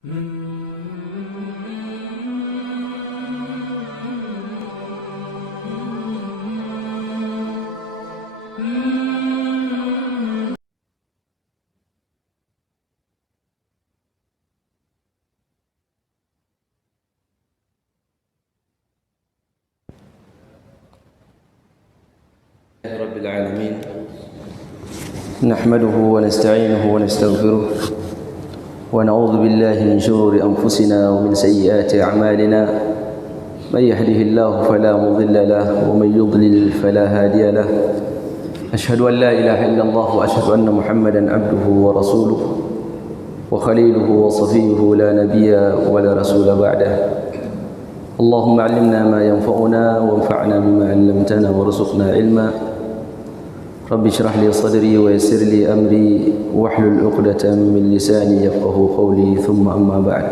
رب العالمين نحمده ونستعينه ونستغفره ونعوذ بالله من شرور أنفسنا ومن سيئات أعمالنا من يهده الله فلا مضل له ومن يضلل فلا هادي له أشهد أن لا إله إلا الله وأشهد أن محمدا عبده ورسوله وخليله وصفيه لا نبي ولا رسول بعده اللهم علمنا ما ينفعنا وانفعنا بما علمتنا وارزقنا علما رب اشرح لي صدري ويسر لي أمري واحلل عقدة من لساني يفقهوا قولي ثم أما بعد.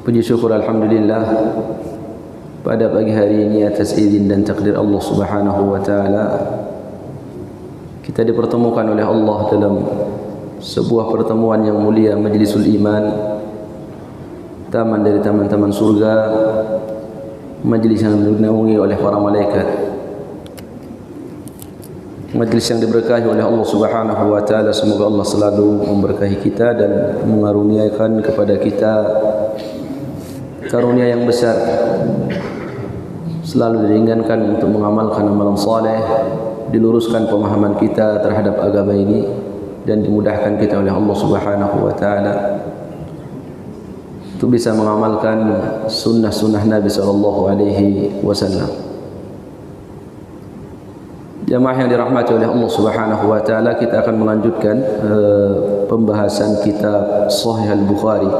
Puji syukur alhamdulillah pada pagi hari ini atas izin dan takdir Allah Subhanahu wa taala kita dipertemukan oleh Allah dalam sebuah pertemuan yang mulia, majlisul iman, taman dari taman-taman surga, majlis yang dinaungi oleh para malaikat, majlis yang diberkahi oleh Allah Subhanahu wa taala. Semoga Allah selalu memberkahi kita dan mengaruniakan kepada kita karunia yang besar, selalu diringankan untuk mengamalkan amalan saleh, diluruskan pemahaman kita terhadap agama ini dan dimudahkan kita oleh Allah Subhanahu wa taala untuk bisa mengamalkan sunnah-sunnah Nabi sallallahu alaihi wasallam. Jamaah yang dirahmati oleh Allah Subhanahu wa taala, kita akan melanjutkan pembahasan kitab Sahih Al-Bukhari.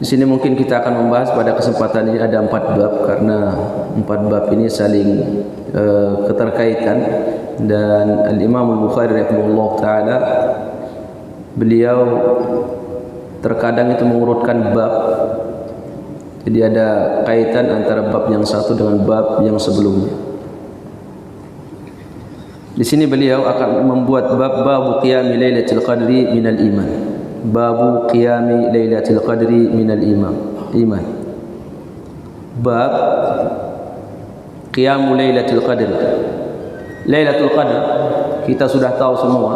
Di sini mungkin kita akan membahas pada kesempatan ini ada 4 bab, karena 4 bab ini saling keterkaitan, dan Al-Imam Al-Bukhari rahimahullah taala beliau terkadang itu mengurutkan bab, jadi ada kaitan antara bab yang satu dengan bab yang sebelumnya. Di sini beliau akan membuat bab qiyami lailatul qadri minal iman. Babu qiyami lailatul qadri minal iman. Bab qiyamu lailatul qadri. Lailatul qadr kita sudah tahu semua,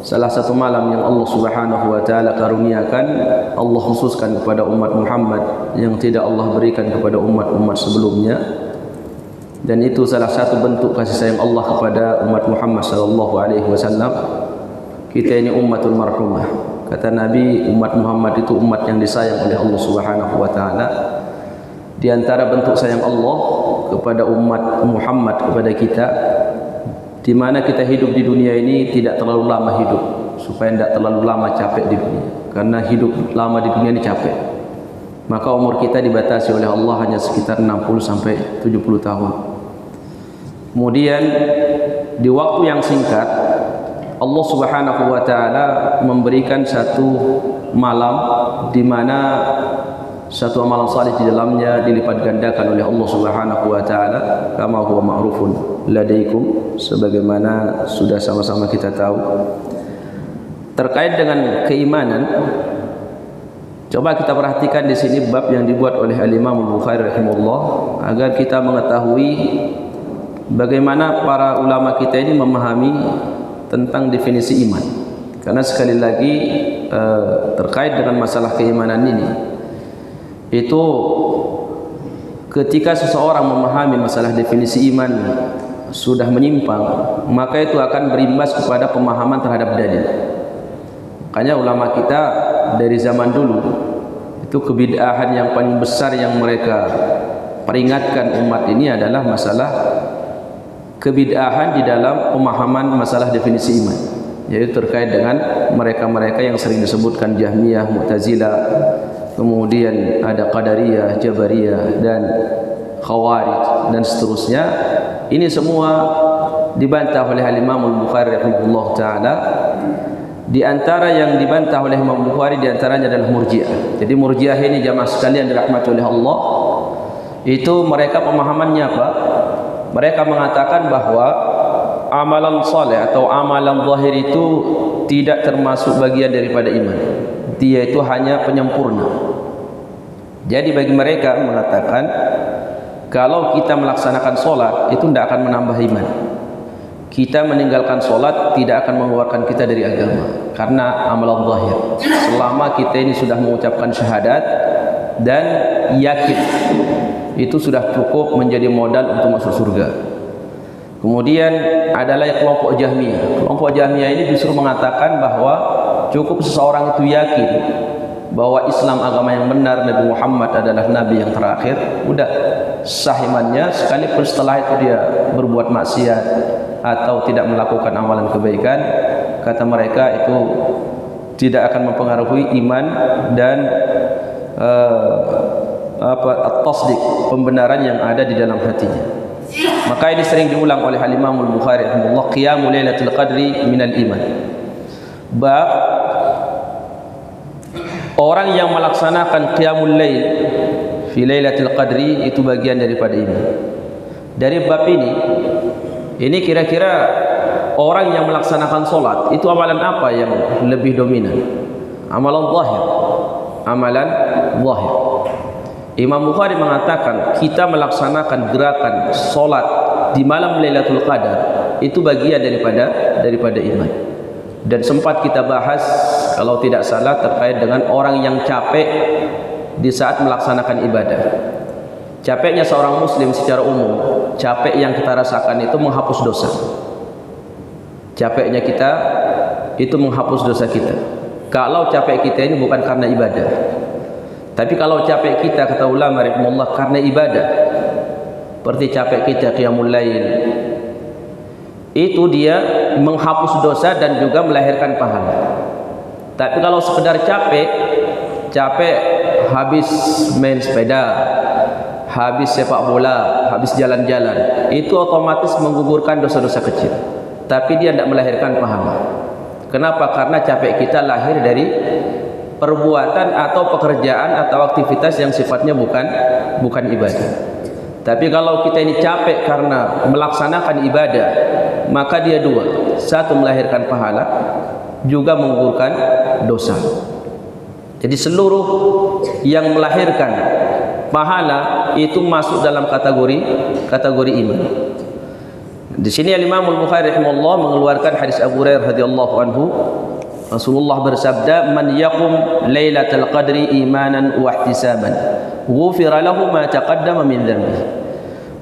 salah satu malam yang Allah Subhanahu wa taala karuniakan, Allah khususkan kepada umat Muhammad yang tidak Allah berikan kepada umat-umat sebelumnya. Dan itu salah satu bentuk kasih sayang Allah kepada umat Muhammad sallallahu alaihi wasallam. Kita ini ummatul marhumah. Kata Nabi, umat Muhammad itu umat yang disayang oleh Allah Subhanahu wa taala. Di antara bentuk sayang Allah kepada umat Muhammad kepada kita, di mana kita hidup di dunia ini tidak terlalu lama hidup, supaya tidak terlalu lama capek di dunia. Karena hidup lama di dunia ini capek. Maka umur kita dibatasi oleh Allah hanya sekitar 60 sampai 70 tahun. Kemudian di waktu yang singkat Allah Subhanahu wa taala memberikan satu malam di mana satu amalan saleh di dalamnya dilipat gandakan oleh Allah Subhanahu wa taala, kama huwa ma'rufun ladaikum, sebagaimana sudah sama-sama kita tahu. Terkait dengan keimanan, coba kita perhatikan di sini bab yang dibuat oleh Al-Imam Al-Bukhari rahimahullah, agar kita mengetahui bagaimana para ulama kita ini memahami tentang definisi iman. Karena sekali lagi terkait dengan masalah keimanan ini, itu ketika seseorang memahami masalah definisi iman sudah menyimpang, maka itu akan berimbas kepada pemahaman terhadap dalil. Makanya ulama kita dari zaman dulu itu kebid'ahan yang paling besar yang mereka peringatkan umat ini adalah masalah kebid'ahan di dalam pemahaman masalah definisi iman, yaitu terkait dengan mereka-mereka yang sering disebutkan Jahmiyah, Mu'tazilah, kemudian ada Qadariyah, Jabariyah dan Khawarij dan seterusnya. Ini semua dibantah oleh Imam Al-Bukhari rahimahullah taala. Di antara yang dibantah oleh Imam Bukhari di antaranya adalah Murji'ah. Jadi Murji'ah ini jamaah sekalian dirahmati oleh Allah, itu mereka pemahamannya apa? Mereka mengatakan bahwa amalan saleh atau amalan zahir itu tidak termasuk bagian daripada iman. Dia itu hanya penyempurna. Jadi bagi mereka mengatakan kalau kita melaksanakan sholat itu tidak akan menambah iman. Kita meninggalkan sholat tidak akan mengeluarkan kita dari agama, karena amalan zahir. Selama kita ini sudah mengucapkan syahadat dan yakin, itu sudah cukup menjadi modal untuk masuk surga. Kemudian adalah kelompok Jahmiyah. Kelompok Jahmiyah ini justru mengatakan bahwa cukup seseorang itu yakin bahwa Islam agama yang benar, Nabi Muhammad adalah Nabi yang terakhir, udah sah imannya, sekalipun setelah itu dia berbuat maksiat atau tidak melakukan amalan kebaikan, kata mereka itu tidak akan mempengaruhi iman dan at-tasdiq, pembenaran yang ada di dalam hatinya. Maka ini sering diulang oleh Al-Imam Al-Bukhari rahimahullah, qiyamul lailatul qadri minal iman. Bab orang yang melaksanakan qiyamul lail fi lailatul qadri itu bagian daripada iman. Dari bab ini kira-kira orang yang melaksanakan solat itu amalan apa yang lebih dominan? Amalan zahir. Amalan zahir. Imam Bukhari mengatakan kita melaksanakan gerakan solat di malam Lailatul Qadar itu bagian daripada iman. Dan sempat kita bahas kalau tidak salah terkait dengan orang yang capek di saat melaksanakan ibadah. Capeknya seorang muslim secara umum, capek yang kita rasakan itu menghapus dosa. Capeknya kita itu menghapus dosa kita. Kalau capek kita ini bukan karena ibadah, tapi kalau capek kita, kata ulama rahimahullah, karena ibadah, seperti capek kita qiyamul lail, itu dia menghapus dosa dan juga melahirkan pahala. Tapi kalau sekedar capek habis main sepeda, habis sepak bola, habis jalan-jalan, itu otomatis menggugurkan dosa-dosa kecil, tapi dia tidak melahirkan pahala. Kenapa? Karena capek kita lahir dari perbuatan atau pekerjaan atau aktivitas yang sifatnya bukan ibadah. Tapi kalau kita ini capek karena melaksanakan ibadah, maka dia dua, satu melahirkan pahala, juga menggugurkan dosa. Jadi seluruh yang melahirkan pahala itu masuk dalam kategori iman. Di sini Imam Al-Bukhari rahimahullah mengeluarkan hadis Abu Hurairah radhiyallahu anhu, Rasulullah bersabda, "Man yaqum lailatul qadri imanan wa ihtisaban, ghufira lahu ma taqaddama min dhanbihi."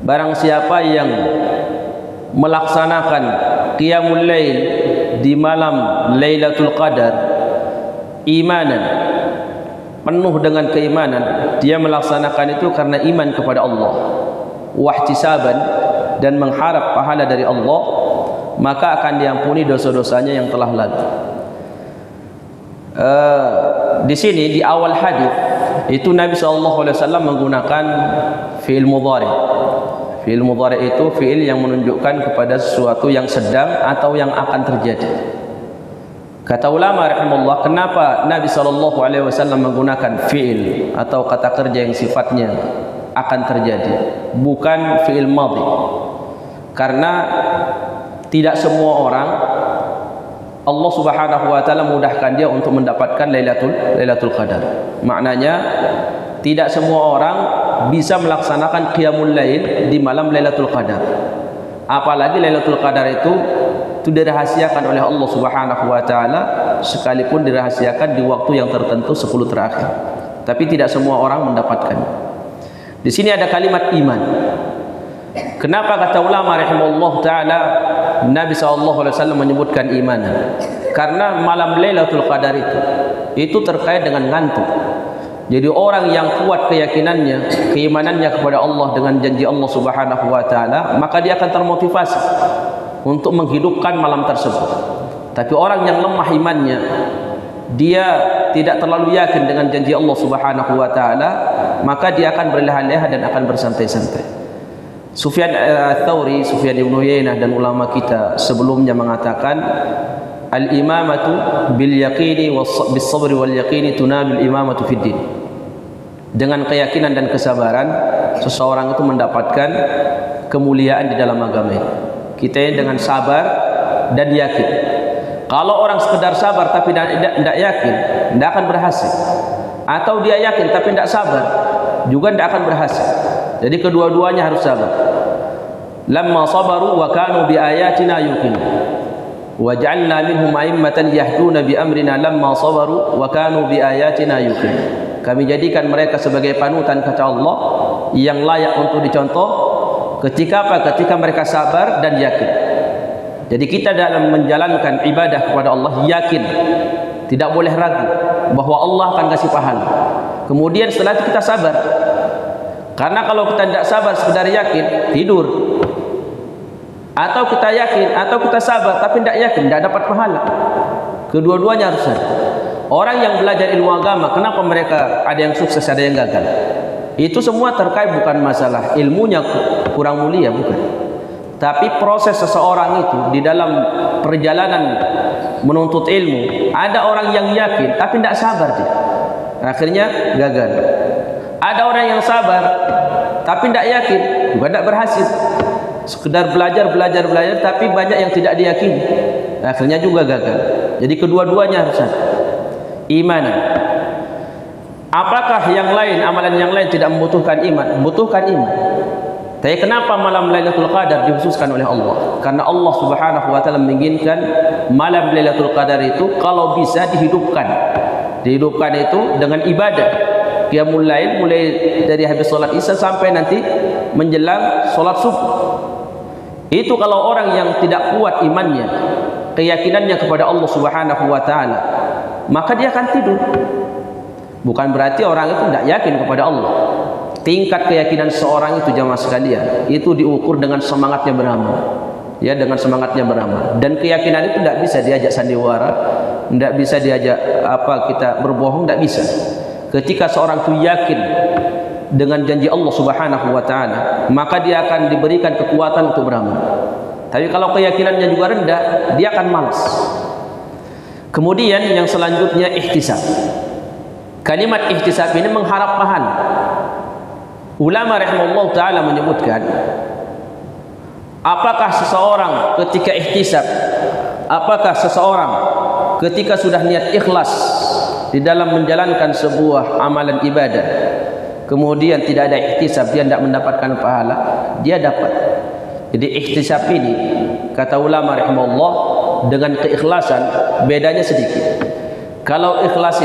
Barang siapa yang melaksanakan qiyamul lail di malam Lailatul Qadar imanan, penuh dengan keimanan, dia melaksanakan itu karena iman kepada Allah, wa ihtisaban, dan mengharap pahala dari Allah, maka akan diampuni dosa-dosanya yang telah lalu. Di sini di awal hadis itu Nabi SAW menggunakan fi'il mudhari. Fi'il mudhari itu fi'il yang menunjukkan kepada sesuatu yang sedang atau yang akan terjadi. Kata ulama rahimahullah, kenapa Nabi SAW menggunakan fi'il atau kata kerja yang sifatnya akan terjadi, bukan fi'il madhi? Karena tidak semua orang Allah Subhanahu wa taala mudahkan dia untuk mendapatkan Lailatul Qadar. Maknanya tidak semua orang bisa melaksanakan qiyamul lail di malam Lailatul Qadar. Apalagi Lailatul Qadar itu dirahasiakan oleh Allah Subhanahu wa taala, sekalipun dirahasiakan di waktu yang tertentu 10 terakhir. Tapi tidak semua orang mendapatkan. Di sini ada kalimat iman. Kenapa kata ulama rahimahullah taala Nabi SAW menyebutkan iman? Karena malam Lailatul Qadar itu terkait dengan ngantuk. Jadi orang yang kuat keyakinannya, keimanannya kepada Allah dengan janji Allah Subhanahu wa taala, maka dia akan termotivasi untuk menghidupkan malam tersebut. Tapi orang yang lemah imannya, dia tidak terlalu yakin dengan janji Allah Subhanahu wa taala, maka dia akan berleha-leha dan akan bersantai-santai. Sufyan Ats-Tsauri, Sufyan Ibn Uyainah dan ulama kita sebelumnya mengatakan, al-imamatu bil yaqini bis sabri wal yaqini tunalul imamatu fid din. Dengan keyakinan dan kesabaran seseorang itu mendapatkan kemuliaan di dalam agama ini. Kita dengan sabar dan yakin. Kalau orang sekedar sabar tapi tidak yakin, tidak akan berhasil. Atau dia yakin tapi tidak sabar, juga tidak akan berhasil. Jadi kedua-duanya harus sabar. Lamma sabaru wa kanu bi ayatina yuqinun. Wa ja'alna minhum a'immatan yahduna bi amrina lamma sabaru wa kanu bi ayatina yuqinun. Kami jadikan mereka sebagai panutan, kata Allah, yang layak untuk dicontoh. Ketika apa? Ketika mereka sabar dan yakin. Jadi kita dalam menjalankan ibadah kepada Allah yakin, tidak boleh ragu bahwa Allah akan kasih pahala. Kemudian setelah itu kita sabar. Karena kalau kita tidak sabar sekedar yakin, tidur. Atau kita yakin, atau kita sabar tapi tidak yakin, tidak dapat pahala. Kedua-duanya harus ada. Orang yang belajar ilmu agama, kenapa mereka ada yang sukses, ada yang gagal? Itu semua terkait bukan masalah ilmunya kurang mulia, bukan. Tapi proses seseorang itu di dalam perjalanan menuntut ilmu, ada orang yang yakin tapi tidak sabar dia, akhirnya gagal. Ada orang yang sabar tapi tidak yakin, juga tidak berhasil. Sekedar belajar tapi banyak yang tidak diyakini, akhirnya juga gagal. Jadi kedua-duanya harus ada imanan. Apakah yang lain, amalan yang lain tidak membutuhkan iman? Membutuhkan iman. Tapi kenapa malam Lailatul Qadar dikhususkan oleh Allah? Karena Allah Subhanahu wa taala menginginkan malam Lailatul Qadar itu kalau bisa dihidupkan. Dihidupkan itu dengan ibadah. Qiyamul Lail mulai dari habis salat Isya sampai nanti menjelang salat subuh. Itu kalau orang yang tidak kuat imannya, keyakinannya kepada Allah Subhanahu wa taala, maka dia akan tidur. Bukan berarti orang itu tidak yakin kepada Allah. Tingkat keyakinan seorang itu, jamaah sekalian, itu diukur dengan semangatnya beramal. Ya, dengan semangatnya beramal. Dan keyakinan itu tidak bisa diajak sandiwara, tidak bisa diajak kita berbohong, tidak bisa. Ketika seorang itu yakin dengan janji Allah Subhanahu wa taala, maka dia akan diberikan kekuatan untuk beramal. Tapi kalau keyakinannya juga rendah, dia akan malas. Kemudian yang selanjutnya ihtisab. Kalimat ihtisab ini mengharap pahala. Ulama rahimahullah ta'ala menyebutkan, apakah seseorang ketika ihtisab, apakah seseorang ketika sudah niat ikhlas di dalam menjalankan sebuah amalan ibadah, kemudian tidak ada ihtisab, dia tidak mendapatkan pahala? Dia dapat. Jadi ihtisab ini, kata ulama rahimahullah, dengan keikhlasan bedanya sedikit. Kalau ikhlas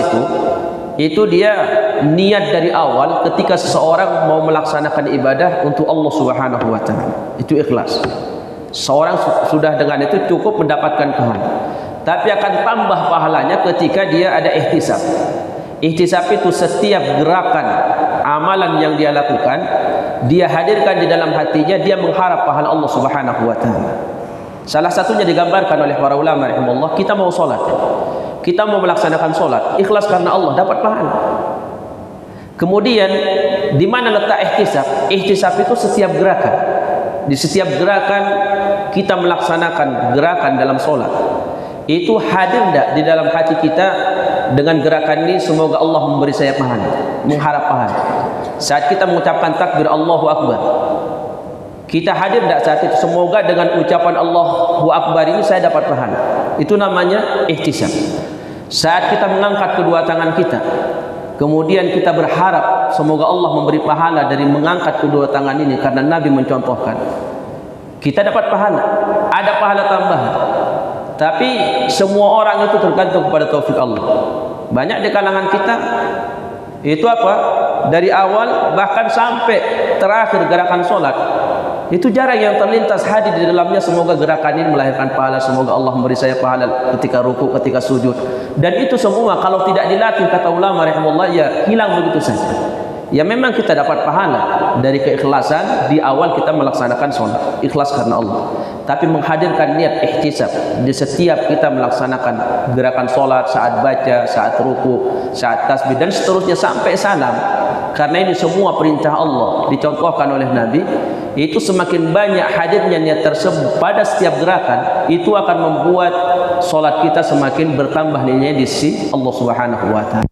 itu dia niat dari awal ketika seseorang mau melaksanakan ibadah untuk Allah Subhanahu wa taala. Itu ikhlas. Seorang sudah dengan itu cukup mendapatkan pahala. Tapi akan tambah pahalanya ketika dia ada ihtisab. Ihtisab itu setiap gerakan amalan yang dia lakukan, dia hadirkan di dalam hatinya, dia mengharap pahala Allah Subhanahu wa taala. Salah satunya digambarkan oleh para ulama rahimahullah, kita mau salat. Kita mau melaksanakan sholat, ikhlas karena Allah, dapat pahala. Kemudian di mana letak ihtisab? Ihtisab itu setiap gerakan. Di setiap gerakan kita melaksanakan gerakan dalam sholat, itu hadir tidak di dalam hati kita dengan gerakan ini? Semoga Allah memberi saya pahala, mengharap pahala. Saat kita mengucapkan takbir Allahu Akbar, kita hadir tidak saat itu? Semoga dengan ucapan Allahu Akbar ini saya dapat pahala. Itu namanya ihtisab. Saat kita mengangkat kedua tangan kita, kemudian kita berharap semoga Allah memberi pahala dari mengangkat kedua tangan ini, karena Nabi mencontohkan, kita dapat pahala, ada pahala tambahan. Tapi semua orang itu tergantung kepada taufik Allah. Banyak di kalangan kita itu dari awal bahkan sampai terakhir gerakan sholat, itu jarang yang terlintas hadir di dalamnya, semoga gerakan ini melahirkan pahala, semoga Allah memberi saya pahala ketika ruku, ketika sujud. Dan itu semua kalau tidak dilatih, kata ulama rahimahullah, ya hilang begitu saja. Ya memang kita dapat pahala dari keikhlasan di awal kita melaksanakan sholat, ikhlas karena Allah. Tapi menghadirkan niat ihtisab di setiap kita melaksanakan gerakan sholat, saat baca, saat ruku, saat tasbih, dan seterusnya sampai salam. Karena ini semua perintah Allah dicontohkan oleh Nabi. Itu semakin banyak hadirnya niat tersebut pada setiap gerakan, itu akan membuat sholat kita semakin bertambah nilainya di sisi Allah Subhanahu wa ta'ala.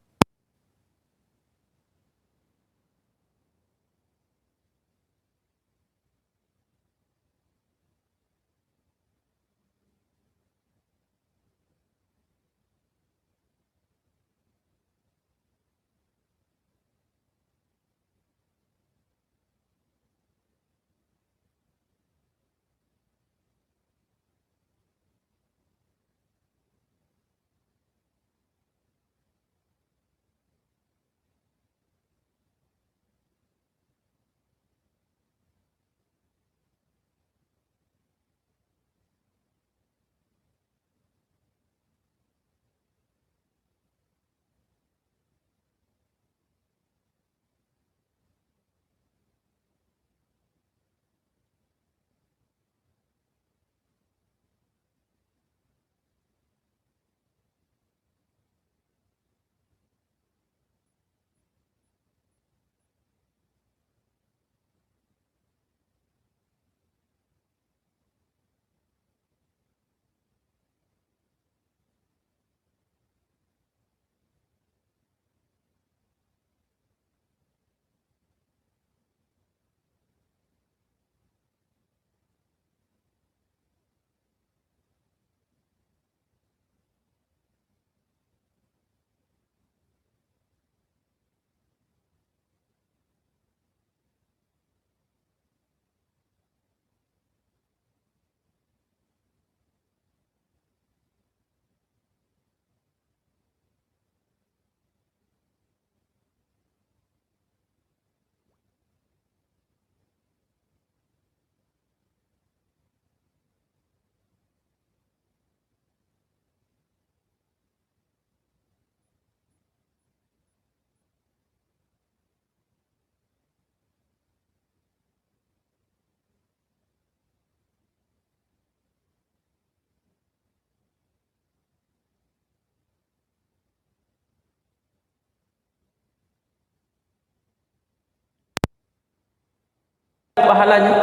pahalanya?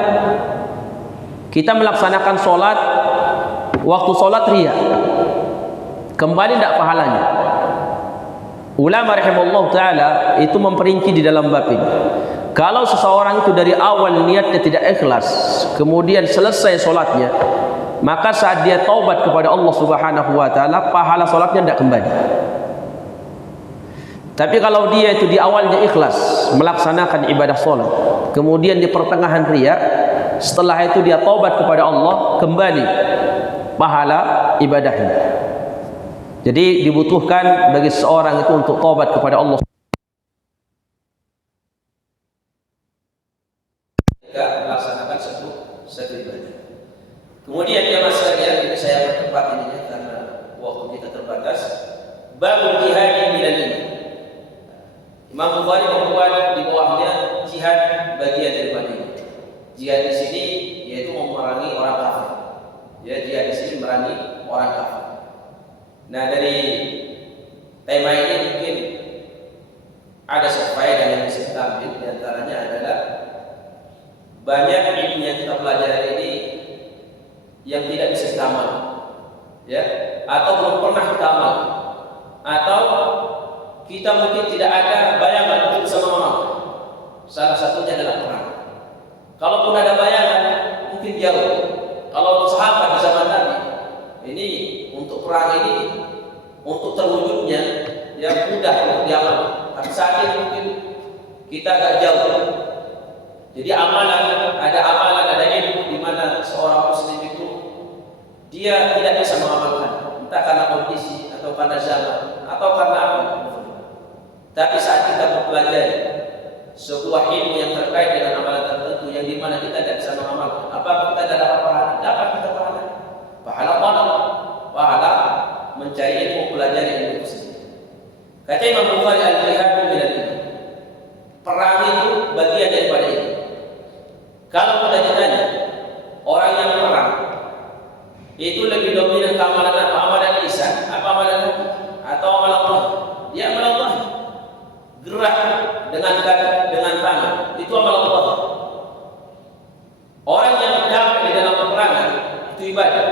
Kita melaksanakan sholat, waktu sholat ria, kembali tidak pahalanya? Ulama rahimahullah ta'ala itu memperinci di dalam bab ini. Kalau seseorang itu dari awal niatnya tidak ikhlas, kemudian selesai sholatnya, maka saat dia taubat kepada Allah subhanahu wa ta'ala, pahala sholatnya tidak kembali. Tapi kalau dia itu di awalnya ikhlas melaksanakan ibadah sholat, kemudian di pertengahan ria, setelah itu dia taubat kepada Allah, kembali pahala ibadahnya. Jadi dibutuhkan bagi seorang itu untuk taubat kepada Allah. Melaksanakan satu ibadah. Kemudian dia masalahnya, ini saya bertempat ini karena waktu kita terbatas. Babul jihad minal iman. Imam Bukhari membuat di bawahnya jihad bagian daripada ini. Jihad di sini yaitu memerangi orang kafir. Ya, jihad di sini memerangi orang kafir. Nah, dari tema ini mungkin ada faedah yang bisa kita ambil. Di antaranya adalah banyak ilmu yang kita pelajari ini yang tidak bisa kita amal, ya, atau belum pernah kita amal, atau kita mungkin tidak ada bayangan untuk bisa mengamal. Salah satunya adalah perang. Kalaupun ada bayangan, mungkin jauh. Kalau sahabat di zaman Nabi, ini untuk perang ini, untuk terwujudnya, yang mudah untuk diamal. Tapi saat ini mungkin kita agak jauh. Jadi amalan, ada ilmu di mana seorang muslim itu dia tidak bisa mengamalkan, entah karena kondisi atau karena zaman atau karena apa. Tapi saat kita mempelajari sebuah ilmu yang terkait dengan amalan tertentu yang di mana kita tidak bisa mengamalkan, apakah kita tidak dapat pahala? Dapat kita pahala. Pahala mencari ilmu, pelajari ilmu itu sendiri. Kata Imam Bukhari, al-jihad minal iman. Perang itu bagian daripada itu. Kalau kita ditanya orang yang perang itu lebih dominan ke amalan apa? Amalan lisan, apa amalan hati, atau amalan Allah? Dia amalan Allah. Gerak dengan kaki, dengan tangan, itu amalan Allah. Orang yang capek di dalam peperangan itu ibadah.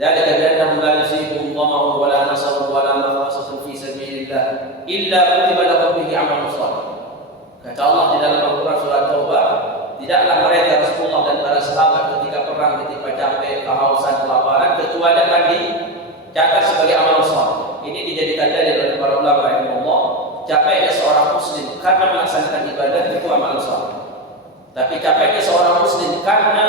Jadi kadang-kadang la yusibuhum dhama'un wa la nasabun wa la mafasatun fi sabilillah illa kutiba lahum bihi amalun shalih. Kata Allah di dalam Al-Quran surat Taubah, tidaklah mereka Rasulullah dan para sahabat ketika perang ketika capek, kehausan, kelaparan kecuali akan dicatat sebagai amal saleh. Ini dijadikan dalil oleh para ulama rahimahullah, capeknya seorang muslim karena melaksanakan ibadah itu amal saleh. Tapi capeknya seorang muslim karena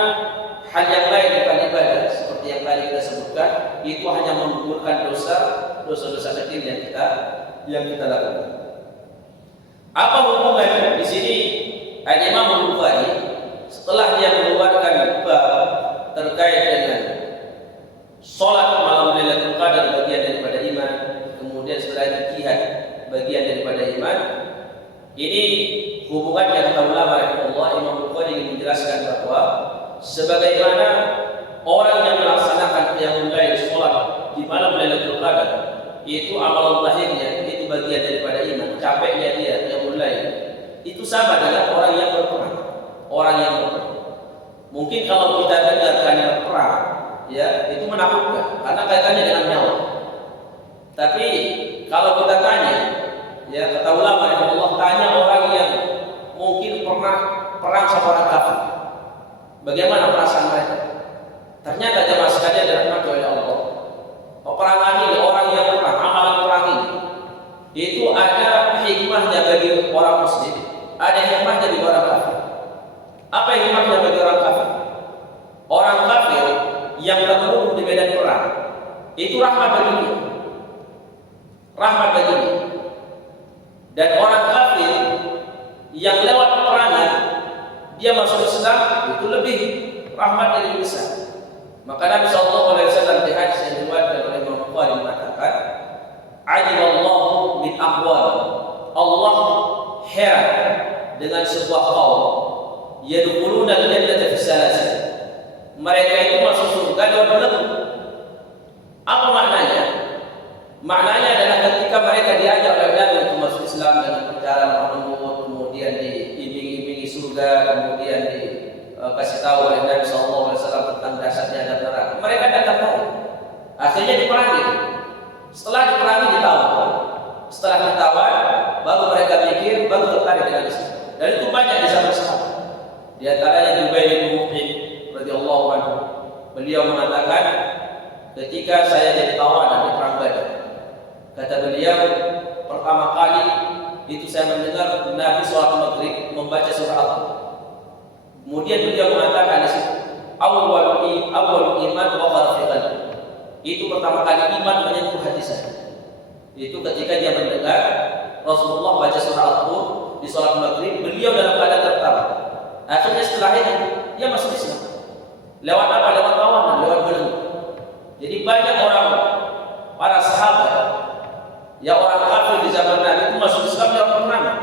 hal yang lain bukan ibadah, seperti yang tadi kita sebutkan, itu hanya menggugurkan dosa-dosa kecil yang kita lakukan. Apa hubungan di sini Imam Bukhari setelah dia mengeluarkan bab terkait dengan sholat malam Lailatul Qadar bagian daripada iman, kemudian setelah itu jihad bagian daripada iman, ini hubungannya kata ulama rahimahullah, Imam Bukhari ingin menjelaskan bahwa sebagaimana orang yang melaksanakan qiyamul lail sholat di malam Lailatul Qadar itu amalan lahirnya, itu bagian daripada iman, capeknya dia qiyamul lail itu sama dengan orang yang berperang. Mungkin kalau kita dengar kalimat perang, ya itu menakutkan karena kaitannya dengan nyawa. Tapi kalau kita tanya, ya kata ulama Allah, tanya orang yang mungkin pernah perang sama orang kafir, bagaimana perasaan mereka? Ternyata jemaah sekalian dirahmati oleh Allah, peperangan ini, orang yang perang, amalan perang ini, itu ada hikmahnya bagi orang muslim, ada hikmahnya bagi orang kafir. Apa hikmahnya bagi orang kafir? Orang kafir yang terbunuh di medan perang itu rahmat bagi dia, dan orang kafir yang lewat peperangan dia masuk Islam itu lebih rahmat dari besar. Maka Nabi sallallahu alaihi wasallam di hadis yang diriwayatkan oleh Imam Bukhari mengatakan, "Ajiballahu min aqwam." Allah heran dengan sebuah kaum yadkhuluna al-jannata fi salasil. Mereka itu masuk surga dengan belenggu. Apa maknanya? Maknanya adalah ketika mereka diajak oleh Nabi untuk masuk Islam dengan bicara mahmud, kemudian diiming-imingi surga, kemudian dikasih tahu oleh Nabi SAW tentang dasarnya adab neraka. Mereka tidak tertarik. Akhirnya diperangi. Setelah diperangi ditawan. Setelah ditawan, baru mereka mikir, baru tertarik dengan Islam. Dan itu banyak di zaman sahabat. Di antaranya Jubair bin Mut'im radhiyallahu anhu. Beliau mengatakan, ketika saya jadi tawanan di perang Badar, kata beliau, pertama kali itu saya mendengar Nabi sholat maghrib membaca surah Al-Qur'an. Kemudian beliau mengatakan di situ, awwal iman waqara fi qalbi. Itu pertama kali iman menyentuh hati saya. Itu ketika dia mendengar Rasulullah baca surah Al-Qur'an di sholat maghrib, beliau dalam keadaan tertawa. Akhirnya setelah itu dia masuk Islam. Lewat apa? Lewat tawanan, lewat belenggu. Jadi banyak orang, para sahabat, ya orang kafir di zaman Nabi itu masuk Islam lewat peperangan.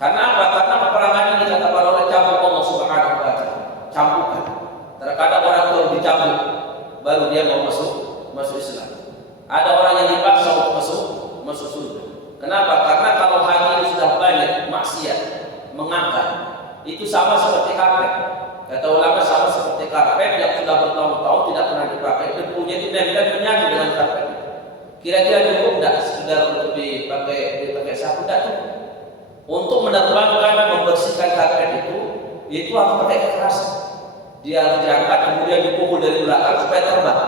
Karena apa? Karena peperangan ini kata para ulama cambuk Allah Subhanahu wa taala. Cambukan. Terkadang orang itu dicambuk baru dia mau masuk Islam. Ada orang yang dipaksa untuk masuk surga. Kenapa? Karena kalau hati ini sudah banyak maksiat, mengangkat, itu sama seperti karpet. Kata ulama sama seperti karpet yang sudah bertahun-tahun tidak pernah dipakai, debunya itu nempel menyatu dengan karpet. Kira-kira cukup tidak sekedar untuk dipakai sapu? Tidak cukup. Untuk menerbangkan, membersihkan karpet itu harus pakai kekerasan. Dia harus diangkat kemudian dipukul dari belakang supaya terbang.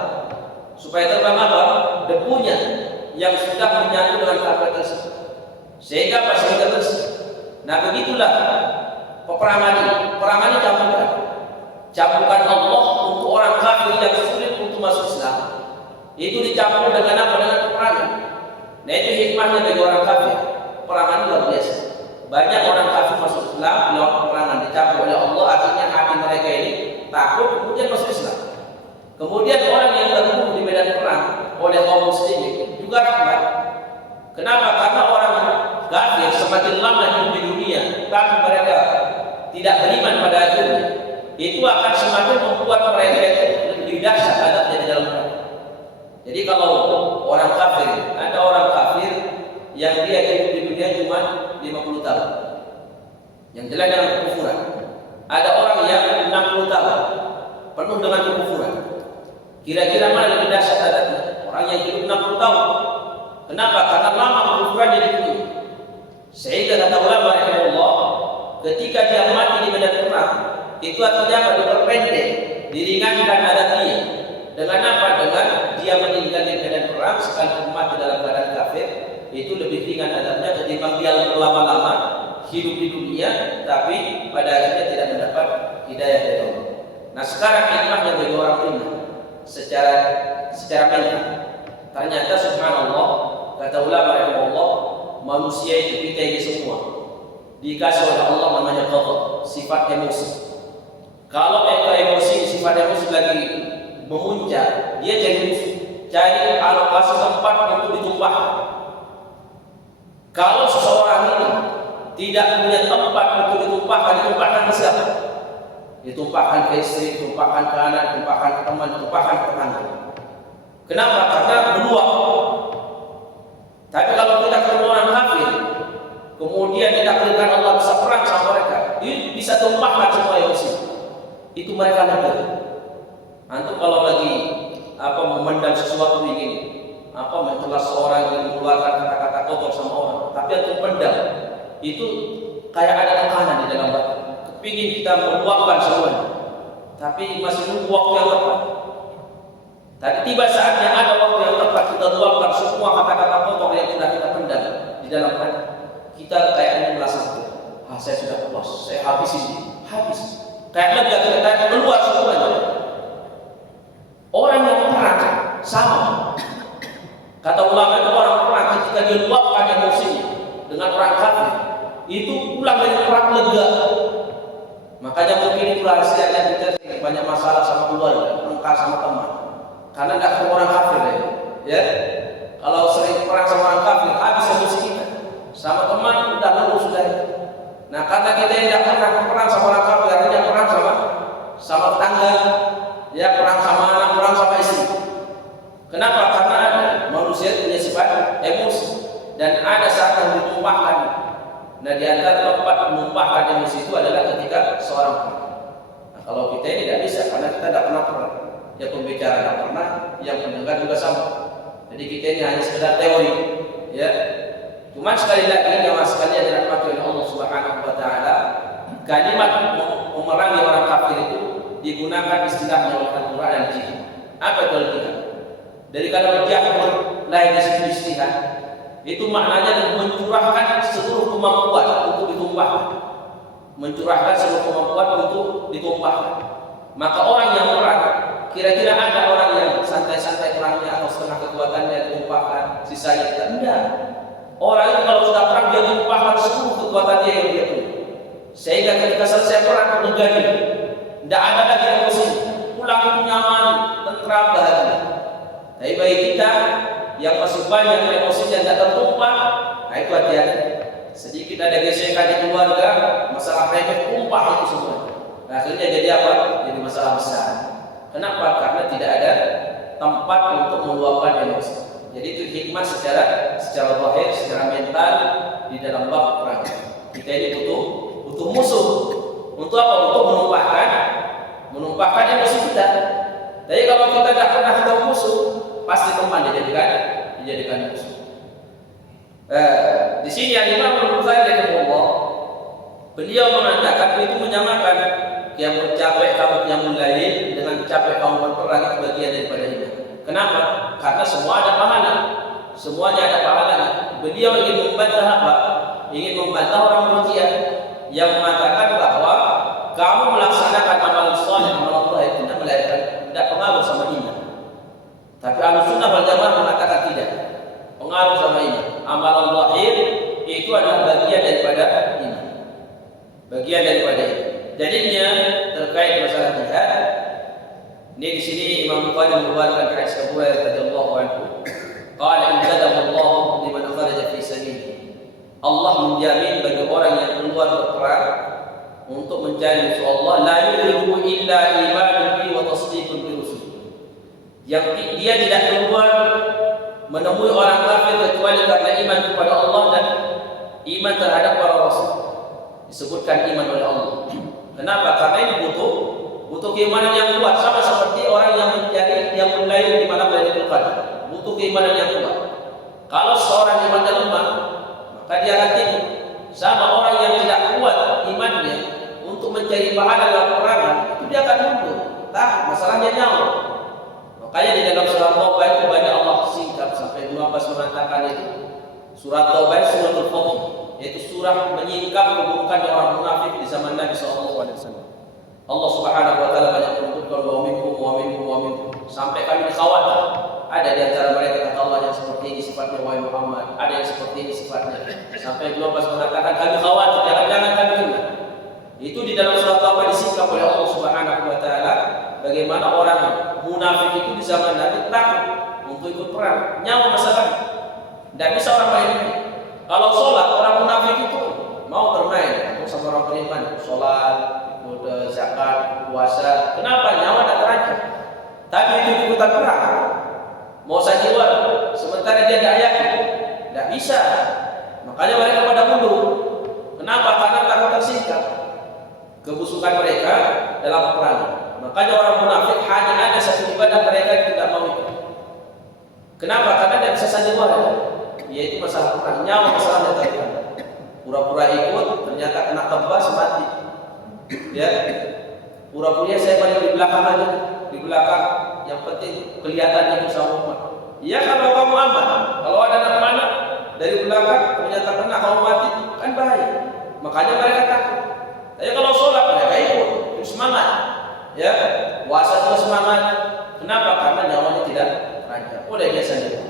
Supaya terbang apa? Debunya yang sudah menyatu dengan karpet tersebut. Sehingga pasti bersih. Nah begitulah peperangan ini. Peperangan ini campukan Allah untuk orang kafir yang sulit untuk masuk Islam. Itu dicampur dengan apa? Dengan peperangan. Nah itu hikmahnya bagi orang kafir. Peperangan luar biasa. Banyak orang kafir masuk Islam lewat peperangan, dicampur oleh Allah. Akhirnya hati mereka ini takut, kemudian masuk Islam. Kemudian orang yang terbunuh di medan perang oleh kaum muslimin juga rahmat. Kenapa? Karena orang kafir semakin lama hidup di dunia, tapi mereka tidak beriman pada akhirnya, itu akan semakin membuat mereka itu lebih dahsyat adabnya di dalam perang. Jadi kalau orang kafir, ada orang kafir yang dia hidup di dunia cuma 50 tahun, yang jelas dengan kekufuran. Ada orang yang 60 tahun penuh dengan kekufuran. Kira-kira mana lebih dahsyat adabnya? Orang yang hidup 60 tahun. Kenapa? Karena lama kekufurannya di dunia. Sehingga kata ulama rahimahullah, ketika dia mati di medan perang, itu artinya apa? Diperpendek, diringankan adabnya. Dengan apa? Dengan dia meninggal di medan perang sekalipun mati dalam keadaan kafir, itu lebih ringan adabnya ketimbang dia berlama-lama hidup di dunia tapi pada akhirnya tidak mendapat hidayah dari Allah. Nah sekarang hikmahnya bagi orang beriman secara mental. Ternyata subhanallah, kata ulama rahimahullah, manusia itu kita ini semua dikasih oleh Allah namanya qadar, sifat emosi. Kalau emosi, sifat emosi lagi memuncak, dia jadi musuh, jadi alokasi tempat untuk ditumpahkan. Kalau seseorang ini tidak punya tempat untuk ditumpahkan ke siapa? Ditumpahkan ke istri, ditumpahkan ke anak, ditumpahkan ke teman, ditumpahkan ke tetangga. Kenapa? Karena meluap. Tapi kalau kita ketemu orang kafir, kemudian ditakdirkan Allah bisa perang sama mereka, ini bisa tumpahkan semua emosi. Itu mereka lega. Antum kalau lagi memendam sesuatu begini, mencela seorang yang mengeluarkan kata-kata kotor sama orang, tapi antum pendam, itu kayak ada tekanan di dalam batin. Kepingin kita meluapkan semuanya, tapi masih nunggu waktu yang tepat. Tapi tiba saatnya ada waktu yang tepat kita luapkan semua kata-kata kotor yang sudah kita pendam di dalam hati. Kita kayaknya merasa, saya sudah puas, saya habis. Kayak lega kita keluar semuanya. Orang yang perang sama. Kata ulama itu orang perang ketika dia luapkan emosinya dengan orang kafir, itu pulang dari perang lega. Makanya mungkin itu rahasianya kita banyak masalah sama keluarga, engkar sama teman. Karena tidak ketemu orang kafir ya. Kalau sering perang sama orang kafir, habis emosi kita. Sama teman udah lalu sudah. Nah karena kita tidak pernah perang sama orang kafir, artinya perang sama tetangga, ya perang sama anak, perang sama istri. Kenapa? Karena ada manusia punya sifat emosi dan ada saat yang ditumpahkan. Nah, di antara tempat menumpahkan emosi itu adalah ketika seorang perang. Nah, kalau kita ini tidak bisa karena kita tidak pernah perang. Yang pembicara tidak pernah, yang pendengar juga sama. Jadi kita ini hanya sekedar teori, ya. Cuma sekali lagi yang sekalian dirahmati oleh Allah Subhanahu wa taala, kalimat memerangi orang kafir itu digunakan istilahnya oleh Al-Qur'an dan jihad. Apa itu jihad? Dari kata jahur lain di situ istihad. Itu maknanya mencurahkan seluruh kemampuan untuk ditumpahkan. Mencurahkan seluruh kemampuan untuk ditumpahkan. Maka orang yang perang, kira-kira ada orang yang santai-santai perangnya atau setengah kekuatannya ditumpahkan, sisanya tidak. Tidak. Orang itu kalau sudah perang dia tumpahkan seluruh kekuatan dia yang dia punya. Sehingga ketika selesai perang menjadi tidak ada lagi emosi, pulang itu nyaman, tentram, bahagia. Tapi bagi kita yang masih banyak emosinya tidak tertumpah, nah itu hati-hati. Sedikit ada gesekan di keluarga, masalah remeh tumpah itu semua. Nah, akhirnya jadi apa? Jadi masalah besar. Kenapa? Karena tidak ada tempat untuk meluapkan emosi. Jadi itu hikmah secara zahir, secara mental di dalam bab perang. Kita ini butuh musuh. Untuk apa? Untuk menumpahkan emosi kita. Tapi kalau kita tidak pernah ketemu musuh, pasti teman dijadikan musuh. Di sini Imam Al-Bukhari rahimahullah, beliau mengatakan itu menyamakan yang capek kamu yang mulai dengan capek kamu berperang itu bagian daripada iman. Kenapa? Karena semua ada pahala. Semuanya ada pahalanya. Beliau ingin membantah apa? Ingin membantah orang Murji'ah yang mengatakan bahwa kamu melaksanakan amalan saleh, amalan Allah itu tidak pengaruh sama iman. Tapi Ahlussunnah wal Jamaah mengatakan tidak. Pengaruh sama iman. Amalan zahir itu adalah bagian daripada iman. Bagian daripada iman. Jadinya terkait masalah jihad, ini di sini Imam Bukhari mengeluarkan hadis Abu Hurairah radhiyallahu anhu. Qala injadahu Allah liman kharaja fi sabilihi. Allah menjamin bagi orang yang keluar berperang untuk mencari musuh Allah, la yuridu illa imanun bi wa tasdiqun bi rusul. Yang dia tidak keluar menemui orang kafir kecuali karena iman kepada Allah dan iman terhadap para rasul. Disebutkan iman oleh Allah. Kenapa? Karena ini butuh keimanan yang kuat, sama seperti orang yang mencari yang melayang di malam Lailatul Qadar. Butuh keimanan yang kuat. Kalau seorang imannya lemah, maka dia akan tidur. Sama orang yang tidak kuat imannya untuk mencari pahala dalam peperangan, itu dia akan mundur. Masalahnya nyawa. Makanya di dalam surat Taubah itu banyak Allah singkat sampai Ibnu Abbas mengatakan itu. Surat Taubah suratul Fath, yaitu surah menyingkap keburukan orang munafik di zaman Nabi SAW. Allah Subhanahu wa taala banyak menyebutkan wa minkum sampai kami khawatir ada di antara mereka kata Allah yang seperti ini sifatnya wahai Muhammad, ada yang seperti ini sifatnya. Sampai Ibnu Abbas mengatakan kami khawatir jangan-jangan kami kena. Itu di dalam surat Taubah disingkap oleh Allah Subhanahu wa taala bagaimana orang munafik itu di zaman Nabi takut untuk ikut perang, nyawa masalah. Tidak bisa orang main-main. Kalau sholat orang munafik itu mau bermain, sama orang beriman, sholat, ikut zakat, puasa. Kenapa? Nyawa tidak terancam. Tapi itu ikutan perang, mau sanjiwar, sementara dia tidak yakin, tidak bisa. Makanya mereka pada mundur. Kenapa? Karena takut tersingkap kebusukan mereka dalam peperangan. Makanya orang munafik hanya ada satu ibadah mereka yang tidak mau ikut. Kenapa? Karena tidak bisa sanjiwar, yaitu masalah perang, nyawa masalahnya terancam. Pura-pura ikut, ternyata kena tebas mati. Ya, pura-pura saya paling di belakang aja, di belakang. Yang penting kelihatan itu sama umat. Ya kalau kamu aman, kalau ada anak mana dari belakang ternyata kena kamu mati, kan bahaya. Makanya mereka takut. Tapi kalau sholat mereka ikut semangat. Ya, puasa juga semangat. Kenapa? Karena nyawanya tidak terancam. Udah dia sandiwara.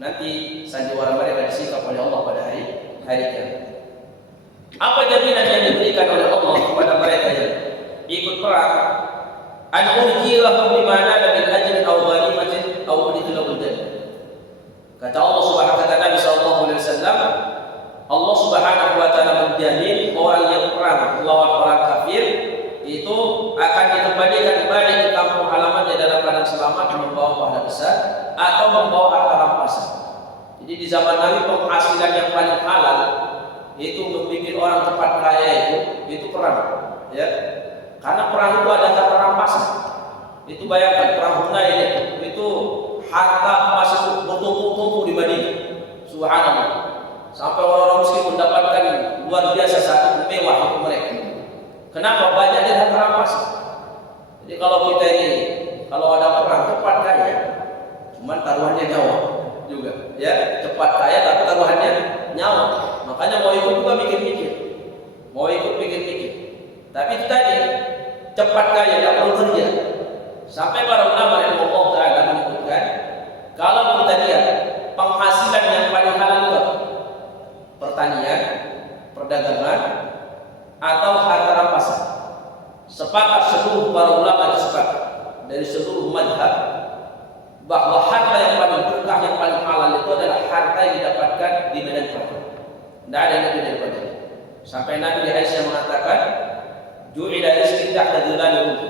Nanti sandiwara mereka disikap oleh Allah pada hari kiamat. Apa jaminan yang diberikan oleh Allah kepada mereka yang ikut perang? An urjilahum bima nala min ajrin aw ghanimatin aw udkhilahul jannah. Kata Allah Subhanahu wa taala sallallahu alaihi wasallam, Allah Subhanahu wa taala menjamin orang yang perang melawan orang kafir itu akan dikembalikan kembali ke kampung halamannya dalam keadaan selamat, membawa pahala besar atau membawa harta rampasan. Jadi di zaman Nabi penghasilan yang paling halal itu membuat bikin orang cepat kaya itu perang, ya. Karena perang itu ada harta rampasan. Itu bayangkan perang Hunain itu harta emas itu bertumpuk-tumpuk di Madinah. Subhanallah. Sampai orang-orang miskin mendapatkan luar biasa satu mewah untuk mereka. Kenapa? Banyak dari harta rampasan. Jadi kalau kita ini kalau ada perang cepat kaya, cuman taruhannya nyawa juga, ya. Cepat kaya tapi taruhannya nyawa. Makanya mau ikut juga mikir-mikir, mau ikut mikir-mikir. Tapi itu tadi cepat kaya tidak perlu kerja. Sampai para ulama yang Allah Taala menyebutkan, kalau kita lihat penghasilan yang paling halal itu pertanian, perdagangan, atau harta rampasan. Sepakat seluruh para ulama itu sepakat dari seluruh mazhab bahwa harta yang paling berkah, yang paling halal itu adalah harta yang didapatkan di medan perang. Tidak ada yang lebih daripada itu. Sampai Nabi Aisyah mengatakan, "Ju'ila rizqi tahta dhilali rumhi."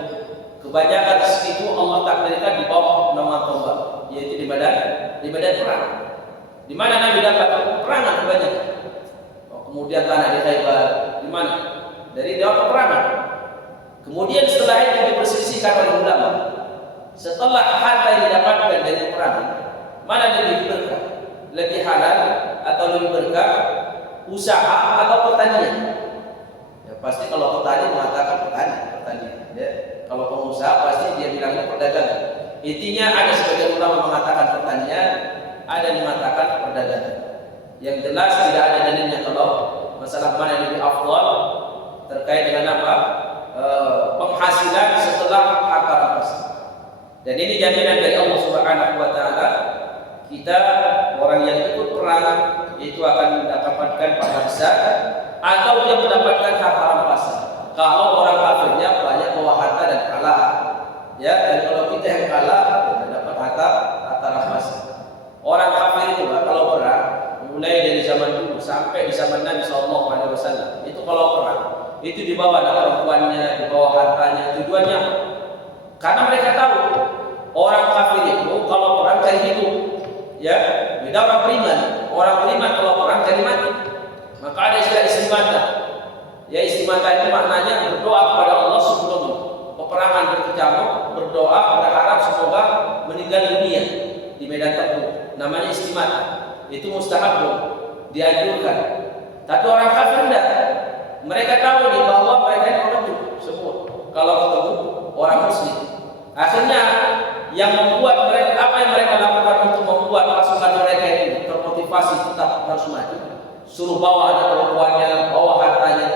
Kebanyakan rezeki itu Allah takdirkan di bawah naungan tombak, yaitu di medan perang. Di mana Nabi dapat peperangan kebanyakan. Kemudian tanah di Khaybar, di mana? Dari dalam peperangan. Kemudian setelah itu diperselisihkan oleh ulama. Setelah harta yang didapatkan dari peperangan, mana lebih berkah? Lebih halal atau lebih berkah? Usaha atau pertanian? Ya pasti kalau petani mengatakan pertanian. Ya. Kalau pengusaha pasti dia bilangnya perdagangan. Intinya ada sebagian ulama mengatakan pertanian, ada yang mengatakan perdagangan. Yang jelas tidak ada dalilnya kalau masalah mana yang lebih afdal terkait dengan apa? Penghasilan setelah harta rampasan. Dan ini jaminan dari Allah Subhanahu wa taala, kita orang yang ikut perang itu akan mendapatkan pahala besar atau dia mendapatkan harta rampasan. Kalau orang kafirnya banyak bawa harta dan kalah, ya, dan kalau kita yang kalah kita dapat harta rampasan. Orang kafir itu kalau perang, mulai dari zaman dulu sampai di zaman Nabi SAW, itu kalau perang itu dibawa anak perempuannya, dibawa hartanya. Tujuannya karena mereka tahu orang kafir itu kalau perang cari hidup, ya. Beda orang beriman. Orang beriman kalau perang cari mati. Maka ada istilah istimata. Ya, istimata itu maknanya berdoa kepada Allah sebelum peperangan berkecamuk, berdoa berharap semoga meninggal dunia di medan tempur. Namanya istimata. Itu mustahab, dianjurkan. Tapi orang kafir tidak. Mereka tahu nih bahwa mereka ini orang semua. Kalau ketemu orang muslim, akhirnya yang membuat mereka, apa yang mereka lakukan untuk membuat pasukan mereka itu termotivasi tetap harus maju. Suruh bawa anak perempuannya, bawa hartanya.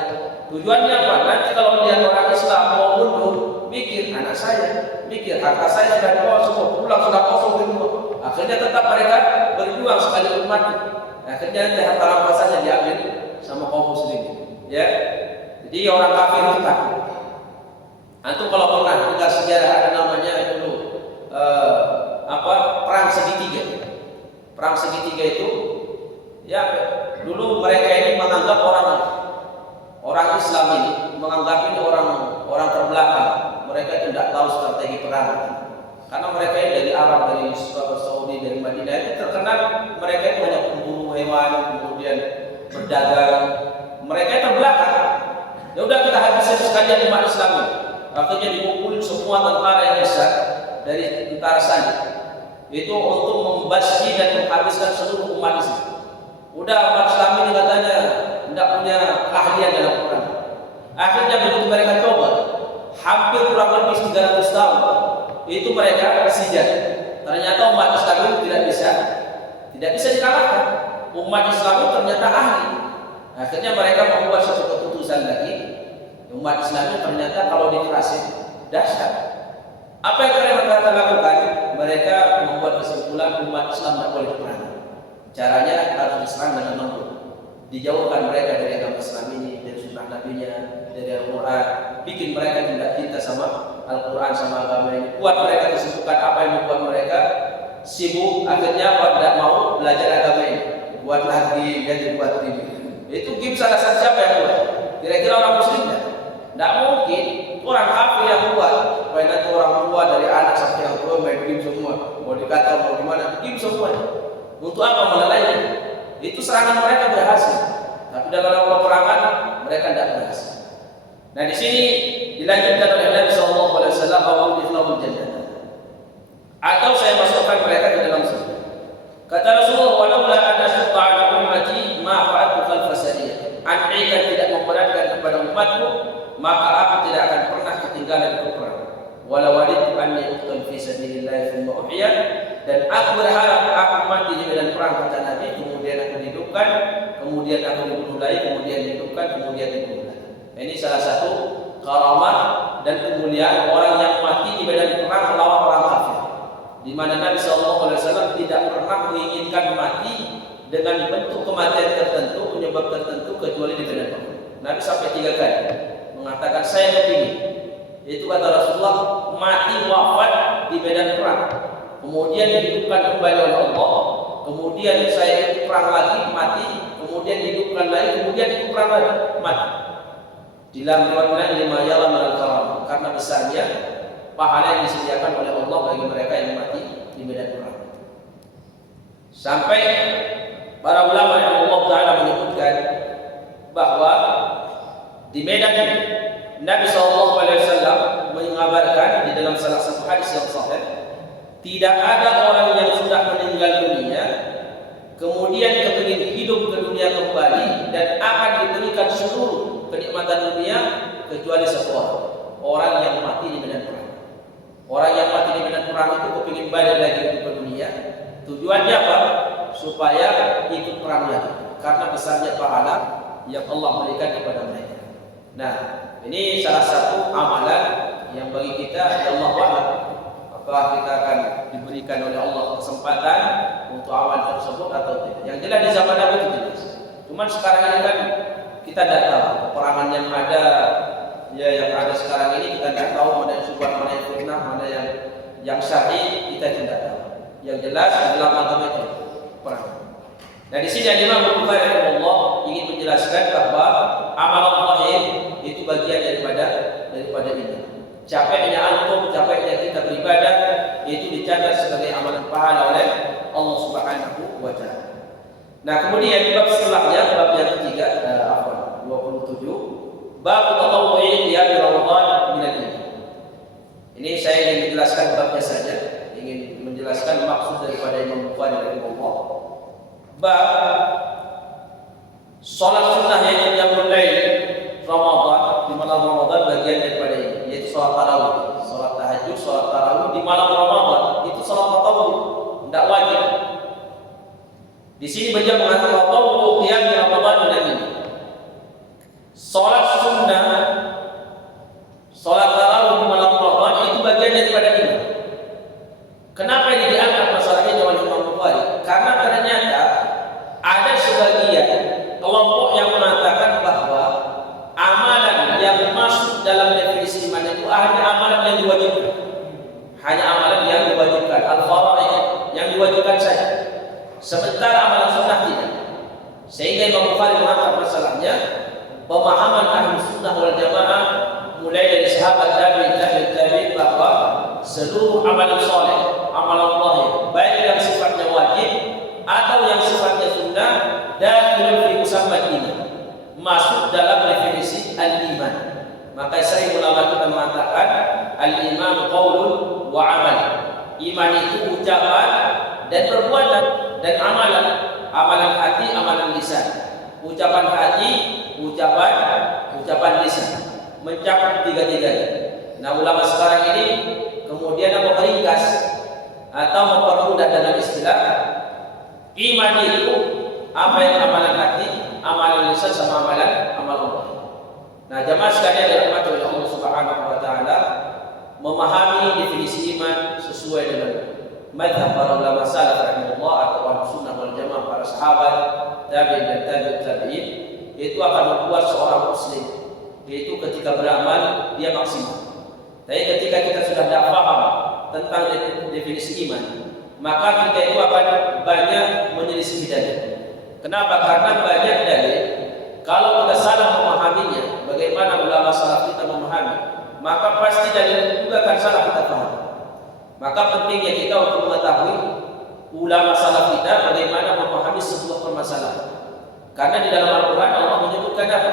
Tujuannya apa? Nanti kalau melihat orang Islam mau mundur, mikir anak saya, mikir harta saya sudah dibawa semua, pulang sudah kosong di rumah. Akhirnya tetap mereka berjuang sekalipun mati. Akhirnya nanti harta rampasannya diambil sama kaum muslimin. Ya, jadi orang kafir itu takut. Antum kalau pernah dengar sejarah ada namanya dulu perang segitiga. Perang segitiga itu, ya, dulu mereka ini menganggap orang Islam ini menganggap ini orang terbelakang. Mereka tidak tahu strategi perang. Karena mereka ini dari Arab, dari Saudi, dari Madinah itu terkenal mereka itu hanya pemburu hewan, kemudian berdagang. Mereka terbelakang. Ya udah kita habiskan sekalian umat Islam. Akhirnya dikumpulin semua tentara yang besar dari tentara sana. Itu untuk membasmi dan menghabiskan seluruh umat Islam. Udah umat Islam ini katanya tidak punya keahlian dalam perang. Akhirnya begitu mereka coba, hampir kurang lebih 300 tahun itu mereka sijat. Ternyata umat Islam itu tidak bisa dikalahkan. Umat Islam itu ternyata ahli. Akhirnya mereka membuat satu keputusan lagi. Umat Islam itu ternyata kalau dikerasin dahsyat. Apa yang mereka lakukan? Mereka membuat kesimpulan umat Islam tidak boleh perang. Caranya harus diserang dengan lembut. Dijauhkan mereka dari agama Islam ini, dari sunnah Nabi-Nya, dari Al-Quran. Bikin mereka tidak cinta sama Al-Quran, sama agama ini. Buat mereka kesimpulan apa yang membuat mereka sibuk. Akhirnya tidak mau belajar agama ini. Buat lagi, buat ini. Itu game salah satu siapa yang buat? Kira-kira orang muslim tidak? Tidak mungkin. Orang kafir yang buat. Supaya nanti orang tua dari anak sampai yang tua main game semua. Mau dikata mau gimana? Game semua. Untuk apa melalainya? Itu serangan mereka berhasil. Tapi dalam peperangan mereka tidak berhasil. Nah di sini dilanjutkan oleh Nabi Sallallahu Alaihi Wasallam, "Awudillahu jannah." Atau saya masukkan mereka ke dalam surga. Kata Rasulullah, "Walaula an asyqa ala ummati ma fa'altu khalfa sariyah." Andaikan tidak memberatkan kepada umatku, maka aku tidak akan pernah ketinggalan ikut perang. Walau waditu anni uqtal fi sabilillah thumma uhya, dan aku berharap aku mati di medan perang, kata Nabi, kemudian aku dihidupkan, kemudian aku dibunuh lagi, kemudian dihidupkan, kemudian dibunuh lagi. Ini salah satu karamah dan kemuliaan orang yang mati di medan perang melawan orang kafir, di mana Nabi SAW tidak pernah menginginkan mati dengan bentuk kematian tertentu, penyebab tertentu, kecuali di medan perang. Nabi sampai 3 kali mengatakan, saya kepingin, itu kata Rasulullah, mati wafat di medan perang, kemudian dihidupkan kembali oleh Allah, kemudian saya ikut perang lagi, mati, kemudian dihidupkan lagi, kemudian ikut perang lagi, mati. Di dalam riwayat lima yalam al-karam, karena besarnya pahala yang disediakan oleh Allah bagi mereka yang mati di medan perang. Sampai para ulama yang Allah Ta'ala menyebutkan bahwa di medan Nabi SAW mengabarkan di dalam salah satu hadis yang sahih, tidak ada orang yang sudah meninggal dunia kemudian kepingin hidup ke dunia kembali dan akan diberikan seluruh kenikmatan dunia kecuali satu orang yang mati di medan perang. Orang yang mati di medan perang itu kepingin balik lagi hidup ke dunia. Tujuannya apa? Supaya ikut perang lagi, karena besarnya pahala yang Allah berikan kepada mereka. Nah, ini salah satu amalan yang bagi kita, ya Allah wa'ala, apakah kita akan diberikan oleh Allah kesempatan untuk amal tersebut atau tidak. Yang jelas di zaman Nabi itu jelas. Cuman sekarang ini kan kita tidak tahu peperangan yang ada, ya yang ada sekarang ini kita tidak tahu mana yang subhan, mana yang fitnah, mana yang syar'i, kita tidak tahu. Yang jelas dalam agama itu perang. Nah di sini Imam Bukhari rahimahullah ingin menjelaskan bahwa amalan zahir itu bagian daripada ini. Capeknya antum, capeknya kita beribadah itu dicatat sebagai amalan pahala oleh Allah Subhanahu wa Ta'ala. Nah kemudian bab setelahnya, bab yang ketiga, 27, bab tatawwu'i qiyam Ramadan min al-iman. Ini saya ingin menjelaskan babnya saja, ingin menjelaskan maksud daripada Imam Bukhari rahimahullah. Bab salat sunnah yang mulai Ramadan, di malam Ramadan bagian daripada ini, yaitu salat tarawih, salat tahajud, salat tarawih di malam Ramadan, itu salat tatawwu, tidak wajib. Di sini beliau mengatakan tatawwu qiyam Ramadan min al-iman. Salat sunnah, salat tarawih di malam Ramadan itu bagian daripada ini. Kenapa ini diangkat masalah ini oleh Imam Bukhari? Karena ternyata ada sebagian kelompok yang mengatakan bahwa amalan yang masuk dalam definisi iman itu hanya amalan yang diwajibkan, hanya amalan yang diwajibkan, al-faraid yang diwajibkan saja. Sementara amalan sunnah tidak. Sehingga Imam Bukhari mengangkat masalahnya, pemahaman ahli sunnah wal jamaah mulai dari sahabat tabi'in bahwa seluruh amalan soleh, amalan zahir, baik yang sifatnya wajib atau yang sifatnya sunnah, dakhilun fi musamma iman, masuk dalam definisi al-iman. Maka sering ulama kita mengatakan al-iman qaulun wa amal. Iman itu ucapan dan perbuatan dan amalan, amalan hati, amalan lisan. Ucapan hati, ucapan lisan, mencakup tiga-tiganya. Nah, ulama sekarang ini kemudian meringkas atau mempermudah dengan istilah iman itu apa yang amalan hati, amalan lisan, sama amal Allah. Nah, jamaah sekalian dirahmati oleh Allah Subhanahu wa Ta'ala, memahami definisi iman sesuai dengan mazhab para ulama salaf rahimahullah atau Ahlussunnah wal Jamaah, para sahabat, tabi'in dan tabi'in, itu akan membuat seorang muslim yaitu ketika beramal dia maksimal. Tapi ketika kita sudah tidak paham tentang definisi iman, maka kita itu akan banyak menyelisih dalil. Kenapa? Karena banyak dalil, kalau kita salah memahaminya, bagaimana ulama salaf kita memahami, maka pasti dalil juga akan salah kita paham. Maka pentingnya kita untuk mengetahui ulama salaf kita bagaimana memahami sebuah permasalahan. Karena di dalam Al-Quran Allah menyebutkan apa?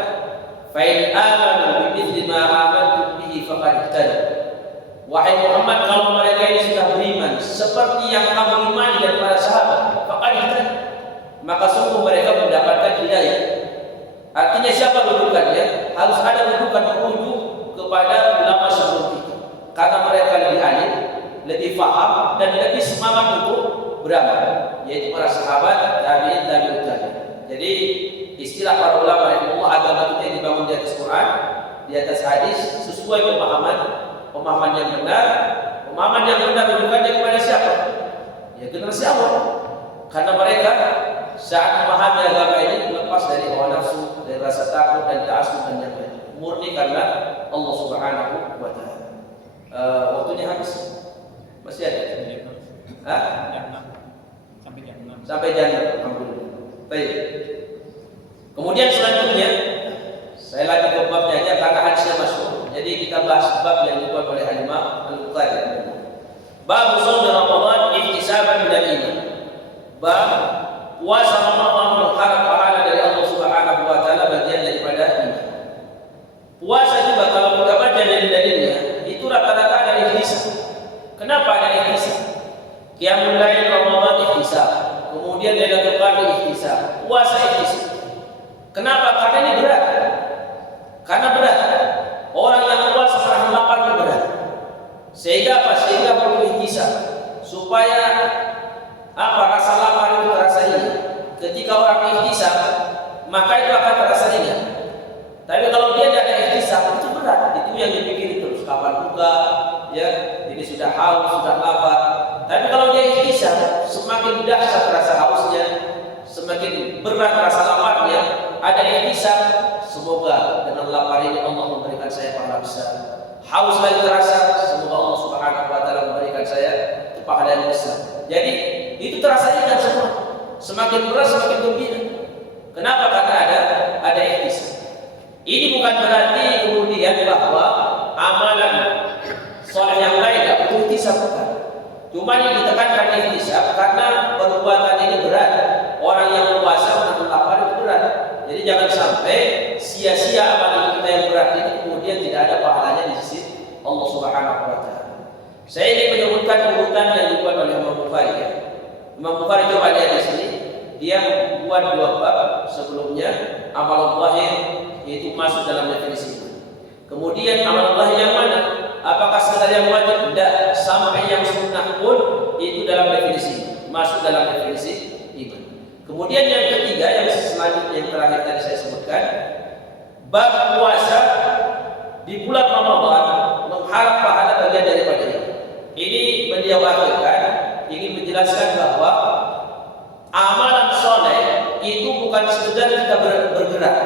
in amanu bimithli ma amantum bihi faqad ihtadaw. Wahai Muhammad, kalau mereka ini sudah beriman seperti yang kamu imani dan para sahabat, faqad ihtadaw, maka sungguh mereka mendapatkan hidayah. Artinya siapa rujukannya? Harus ada rujukan merujuk kepada ulama sebelum itu, karena mereka lebih alim, lebih faham dan lebih semangat untuk beramal, yaitu para sahabat, tabi'in, tabi'ut tabi'in. Jadi istilah para ulama rahimahullah, agama kita dibangun di atas Quran, di atas hadis, sesuai pemahaman yang benar. Pemahaman yang benar rujukannya kepada siapa? Ya generasi awal. Karena mereka saat memahami agama ini lepas dari hawa nafsu, dari rasa takut dan ta'assub dan yang lain, murni karena Allah Subhanahu wa taala. Waktunya habis. Masih ada? Hah? Sampai jam 6. Alhamdulillah. Baik. Kemudian selanjutnya saya lagi ke babnya aja karena hadisnya masuk. Jadi kita bahas bab yang dibuat oleh Imam Al-Bukhari. Bab shaum Ramadan ihtisaban min al-iman. Bab puasa Ramadan mengharap pahala dari Allah Subhanahu wa taala, bagian daripada iman. Puasa juga kalau kita baca dalil-dalilnya itu rata-rata ada ihtisab. Kenapa ada ihtisab? Qiyamul lail Ramadan ihtisab. Kemudian Lailatul Qadar ihtisab. Puasa ihtisab. Kenapa? Karena ini berat. Karena berat. Orang yang puasa menahan lapar itu berat. Sehingga apa? Sehingga perlu ihtisab supaya rasa lapar itu terasa ringan. Ketika orang ihtisab, maka itu akan terasa ringan. Tapi kalau dia tidak ada ihtisab, itu berat. Itu yang dipikir terus kapan buka, ya, ini sudah haus, sudah lapar. Tapi kalau dia ihtisab, semakin dahsyat rasa hausnya, semakin berat rasa laparnya. Ada ihtisab, semoga dengan lapar ini Allah memberikan saya pahala besar. Haus lagi terasa, semoga Allah Subhanahu wa taala memberikan saya pahala yang besar. Jadi itu terasa ringan semua. Semakin berat semakin gembira. Kenapa? Karena ada ihtisab. Ini bukan berarti kemudian bahwa amalan soleh yang lain tidak butuh ihtisab, bukan. Cuma yang ditekankan ihtisab karena perbuatan ini berat. Orang yang puasa menahan lapar itu berat. Jadi jangan sampai sia-sia amalan kita yang berat ini kemudian tidak ada pahalanya di sisi Allah Subhanahu wa taala. Saya ingin menyebutkan urutan yang dibuat oleh Imam Bukhari, ya. Imam Bukhari coba lihat di sini, dia membuat 2 bab. Sebelumnya amal zahir, yaitu masuk dalam definisi iman. Kemudian amal zahir yang mana? Apakah sekedar yang wajib? Tidak, sampai yang sunnah pun itu dalam definisi iman, masuk dalam definisi iman. Kemudian yang ketiga, yang selanjutnya yang terakhir tadi saya sebutkan, bab puasa di bulan Ramadan mengharap pahala bagian daripada ini. Ini beliau akhirkan ingin menjelaskan bahwa amalan soleh itu bukan sekedar kita bergerak,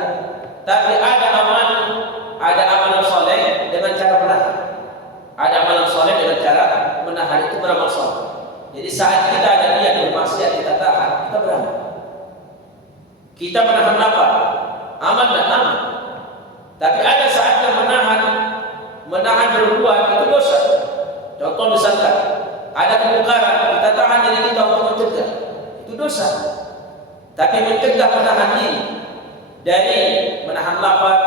tapi ada amalan soleh dengan cara menahan. Ada amalan soleh dengan cara menahan, itu beramal soleh. Jadi saat kita ada niat bermaksiat, kita tahan, kita beramal. Kita menahan lapar, aman dan aman. Tapi ada saatnya menahan berbuat itu dosa. Contoh misalkan ada kemungkaran, kita tahan diri kita untuk mencegah, itu dosa. Tapi mencegah, menahan diri dari menahan lapar,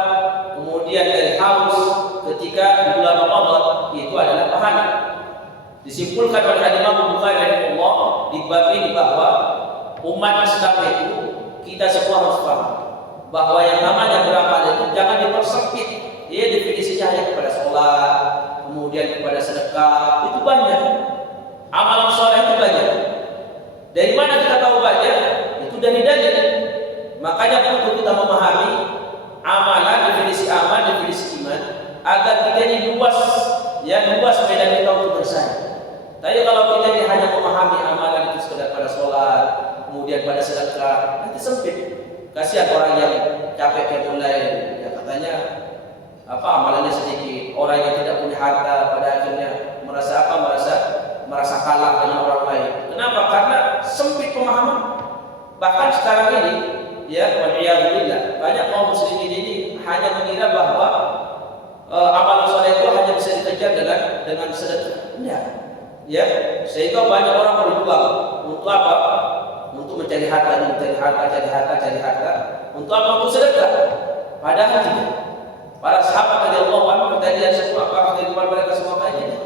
kemudian dari haus ketika bulan Ramadan, itu adalah pahala. Disimpulkan oleh Imam Bukhari rahimahullah di bab ini bahwa umat Islam itu kita semua harus paham bahwa yang namanya beramal itu jangan dipersempit. Dia definisinya hanya kepada sholat, kemudian kepada sedekah, itu banyak. Amalan soleh itu banyak. Dari mana kita tahu banyak? Itu dari dalil. Makanya perlu kita memahami amalan, definisi amal, definisi iman, agar kita ini luas medan kita untuk bersaing. Tapi kalau kita ini hanya memahami amalan itu sekedar pada sholat, kemudian pada sedekah, nanti sempit. Kasihan orang yang capek mulai, ya katanya amalannya sedikit. Orang yang tidak punya harta pada akhirnya merasa kalah dengan orang lain. Kenapa? Karena sempit pemahaman. Bahkan sekarang ini, ya, waliyadzubillah, banyak kaum muslimin ini hanya mengira bahwa amalan soleh itu hanya bisa dikejar dengan sedekah. Enggak. Ya, sehingga banyak orang berjuang untuk apa? Untuk mencari harta, cari harta. Untuk apa? Untuk sedekah. Padahal tidak. Para sahabat radhiyallahu anhum kita lihat semua apakah kehidupan mereka semua kayak gini.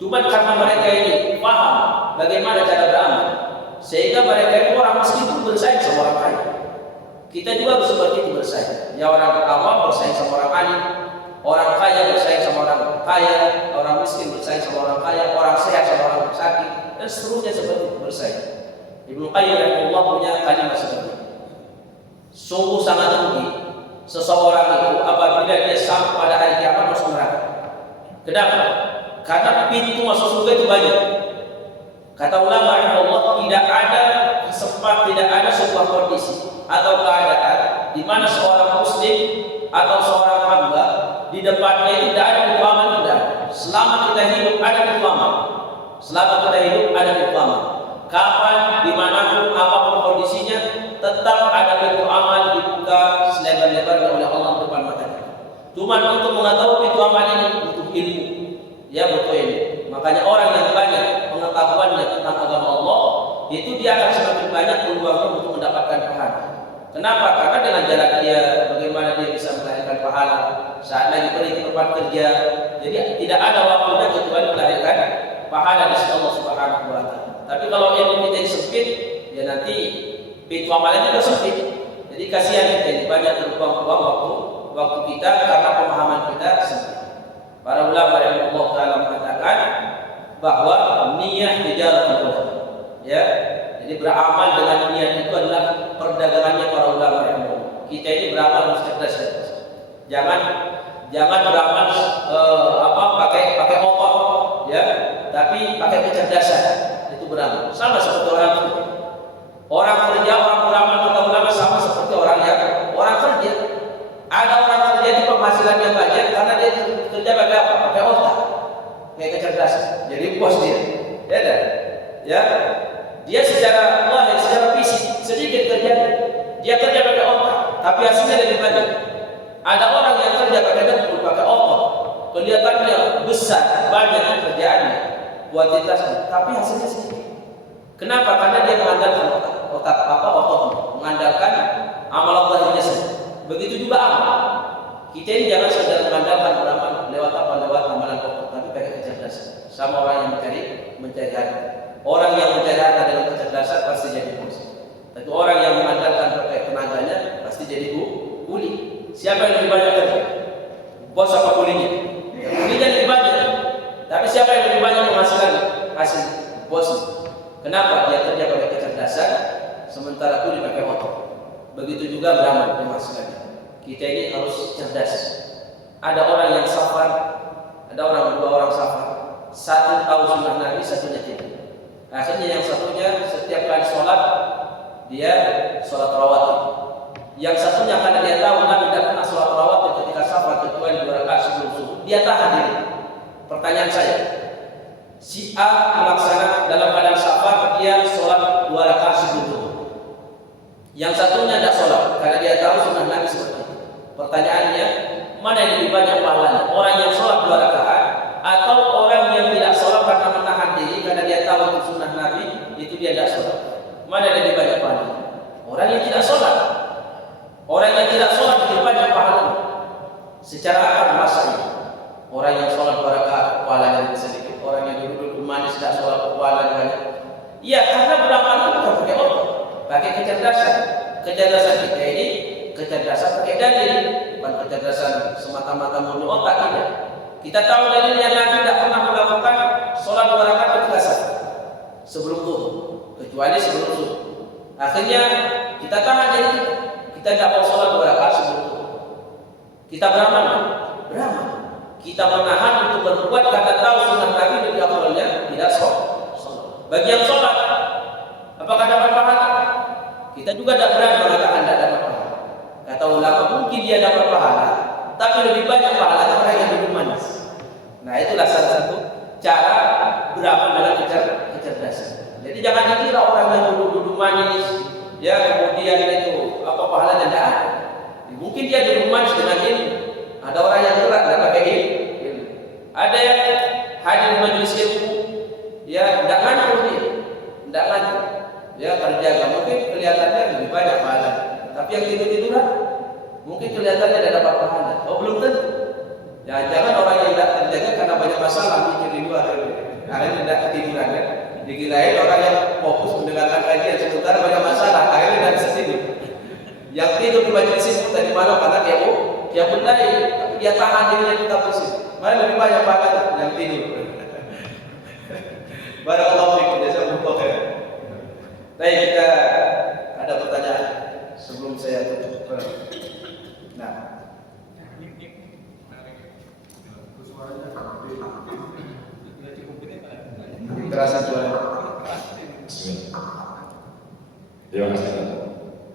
Cuma karena mereka ini paham bagaimana cara beramal, sehingga mereka itu orang miskin itu bersaing sama orang kaya. Kita juga harus seperti itu bersaing. Ya orang awam bersaing sama orang alim, orang kaya bersaing sama orang kaya, orang miskin bersaing sama orang kaya, orang sehat sama orang sakit, dan seterusnya seperti itu bersaing. Ibnu Qayyim rahimahullah punya kalimat seperti ini. Sungguh sangat rugi seseorang itu apabila dia sampai pada hari kiamat masuk neraka. Kenapa? Karena pintu masuk surga itu banyak. Kata ulama rahimahullah, tidak ada sebuah kondisi atau keadaan di mana seorang muslim atau seorang hamba di depannya itu tidak ada pintu aman. Selama kita hidup ada pintu aman. Selama kita hidup ada pintu aman. Kapan, dimanapun, apapun kondisinya, tetap ada pintu aman dibuka selebar-lebarnya oleh Allah di depan mata kita. Cuma untuk mengetahui pintu aman ini butuh ilmu. Ya betul ini. Makanya orang yang banyak pengetahuannya tentang agama Allah, itu dia akan semakin banyak peluangnya untuk mendapatkan pahala. Kenapa? Karena dengan jalan dia, bagaimana dia bisa melahirkan pahala saat lagi pergi ke tempat kerja. Jadi tidak ada waktunya kecuali melahirkan pahala di sisi Allah Subhanahu wa taala. Tapi kalau ilmu kita sempit, ya nanti pintu amalannya juga sempit. Jadi kasihan kita ini banyak terbuang-buang waktu kita karena pemahaman kita sempit. Para ulama yang Allah Taala mengatakan bahwa niat tijaratul ulama. Ya, jadi beramal dengan niat itu adalah perdagangannya para ulama yang Allah. Kita ini beramal harus cerdas. Jangan beramal pakai otot, ya, tapi pakai kecerdasan. Itu beramal. Sama seperti orang kerja. Orang beramal kata ulama sama seperti orang kerja. Ada orang kerja itu penghasilannya banyak karena dia kerja pakai apa? Pakai otak, pakai kecerdasan. Jadi bos dia, ya dah, ya. Dia secara lahir, secara fisik sedikit kerja, dia kerja pakai otak, tapi hasilnya lebih banyak. Ada orang yang kerja pakai dengkul, pakai otak, kelihatannya besar, banyak kerjaannya, kuantitasnya, tapi hasilnya sedikit. Kenapa? Karena dia mengandalkan otak, mengandalkan amal Allah saja. Begitu juga amal. Kita ini jangan sekedar mengandalkan beramal lewat amalan pokok, tapi pakai kecerdasan. Sama orang yang mencari harta. Orang yang mencari harta dengan kecerdasan pasti jadi bos. Tapi orang yang mengandalkan pakai tenaganya pasti jadi kuli. Siapa yang lebih banyak kerja? Bos apa kulinya? Kulinya lebih banyak. Tapi siapa yang lebih banyak penghasilan? Hasil bos. Kenapa? Dia kerja pakai kecerdasan, sementara kuli pakai otak. Begitu juga beramal penghasilannya. Kita ini harus cerdas. Ada orang yang safar, ada dua orang safar. Satu tahu sunnah Nabi, satunya tidak. Akhirnya yang satunya setiap kali sholat dia sholat rawatib. Yang satunya karena dia tahu Nabi tidak pernah sholat rawatib ketika safar kecuali 2 rakaat sebelum subuh. Dia tahan diri. Pertanyaan saya, si A melaksanakan dalam keadaan safar dia sholat 2 rakaat sebelum subuh. Yang satunya tidak sholat karena dia tahu sunnah Nabi seperti itu. Pertanyaannya, mana yang lebih banyak pahalanya? Orang yang sholat 2 rakaat atau orang yang tidak sholat karena menahan diri karena dia tahu itu sunnah Nabi, itu dia tidak sholat? Mana yang lebih banyak pahalanya? Orang yang tidak sholat. Orang yang tidak sholat lebih banyak pahalanya. Secara akal masa ini, orang yang sholat 2 rakaat pahalanya lebih sedikit. Orang yang duduk manis tidak sholat pahalanya banyak. Iya, karena beramal itu bukan pakai otak, pakai kecerdasan. Kecerdasan kita ini kecerdasan pakai dalil, bukan kecerdasan semata-mata murni otak kita. Kita tahu dalilnya Nabi tidak pernah melakukan sholat 2 rakaat ketika safar sebelum zuhur, kecuali sebelum zuhur. Akhirnya kita tahan diri kita tidak mau sholat 2 rakaat sebelum zuhur. Kita beramal. Kita menahan untuk berbuat karena tahu sunnah Nabi lebih afdalnya tidak sholat. Bagi yang sholat, apakah dapat pahala? Kita juga tidak berani mengatakan tidak dapat pahala. Kata ulama mungkin dia dapat pahala, tapi lebih banyak pahala orang yang duduk manis. Nah itulah salah satu cara beramal dengan kecerdasan. Jadi jangan dikira orang yang duduk manis, ya kemudian itu apa pahalanya tidak ada. Mungkin dia duduk manis dengan ini. Ada orang yang berat tidak pakai ini. Ada yang hadir di majelis ilmu, ya tidak ngantuk dia, tidak ngantuk. Ya terjaga, mungkin kelihatannya lebih banyak pahala. Tapi yang tidur-tiduran mungkin kelihatannya tidak dapat pahala. Oh belum tentu. Jangan-jangan orang yang tidak terjaga karena banyak masalah mikir di luar, akhirnya tidak ketiduran kan. Dikirain orang yang fokus mendengarkan kajian sementara banyak masalah, akhirnya tidak bisa tidur. Yang tidur di majelis ilmu tadi malam karena dia mulai dia tahan dirinya tetap bersih. Mana lebih banyak pahala yang tidur. Barakallahu fiikum, jazakumullah khair. Baik, kita ada pertanyaan sebelum saya tutup. Nah, terasa suara. Terima kasih.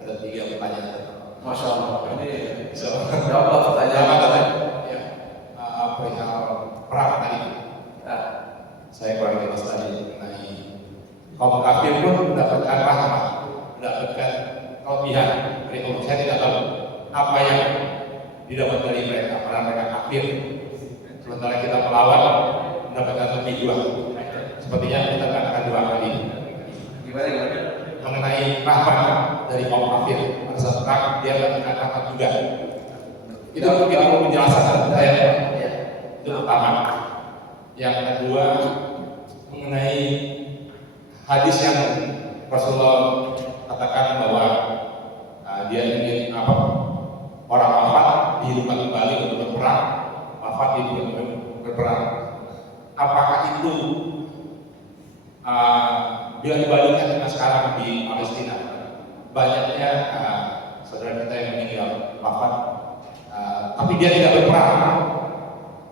Ada 3 pertanyaan. Masya Allah. Ini jawab pertanyaan. Ya, perihal perang tadi. Saya kurang jelas tadi mengenai kaum kafir pun mendapatkan rahmat, mendapatkan kelebihan dari Allah. Saya tidak tahu apa yang didapat dari mereka, karena mereka kafir. Sementara kita melawan mendapatkan lebih dua. Sepertinya kita katakan 2 kali. Gimana? Mengenai rahmat dari kaum kafir, pada saat perang dia mendapatkan rahmat juga. Itu mungkin penjelasan saya. Itu pertama. Yang kedua mengenai hadis yang Rasulullah katakan bahwa dia ingin orang wafat dihidupkan kembali untuk berperang, wafat dihidupkan untuk berperang. Apakah itu bila dibandingkan dengan sekarang di Palestina, banyaknya saudara kita yang meninggal wafat, tapi dia tidak berperang,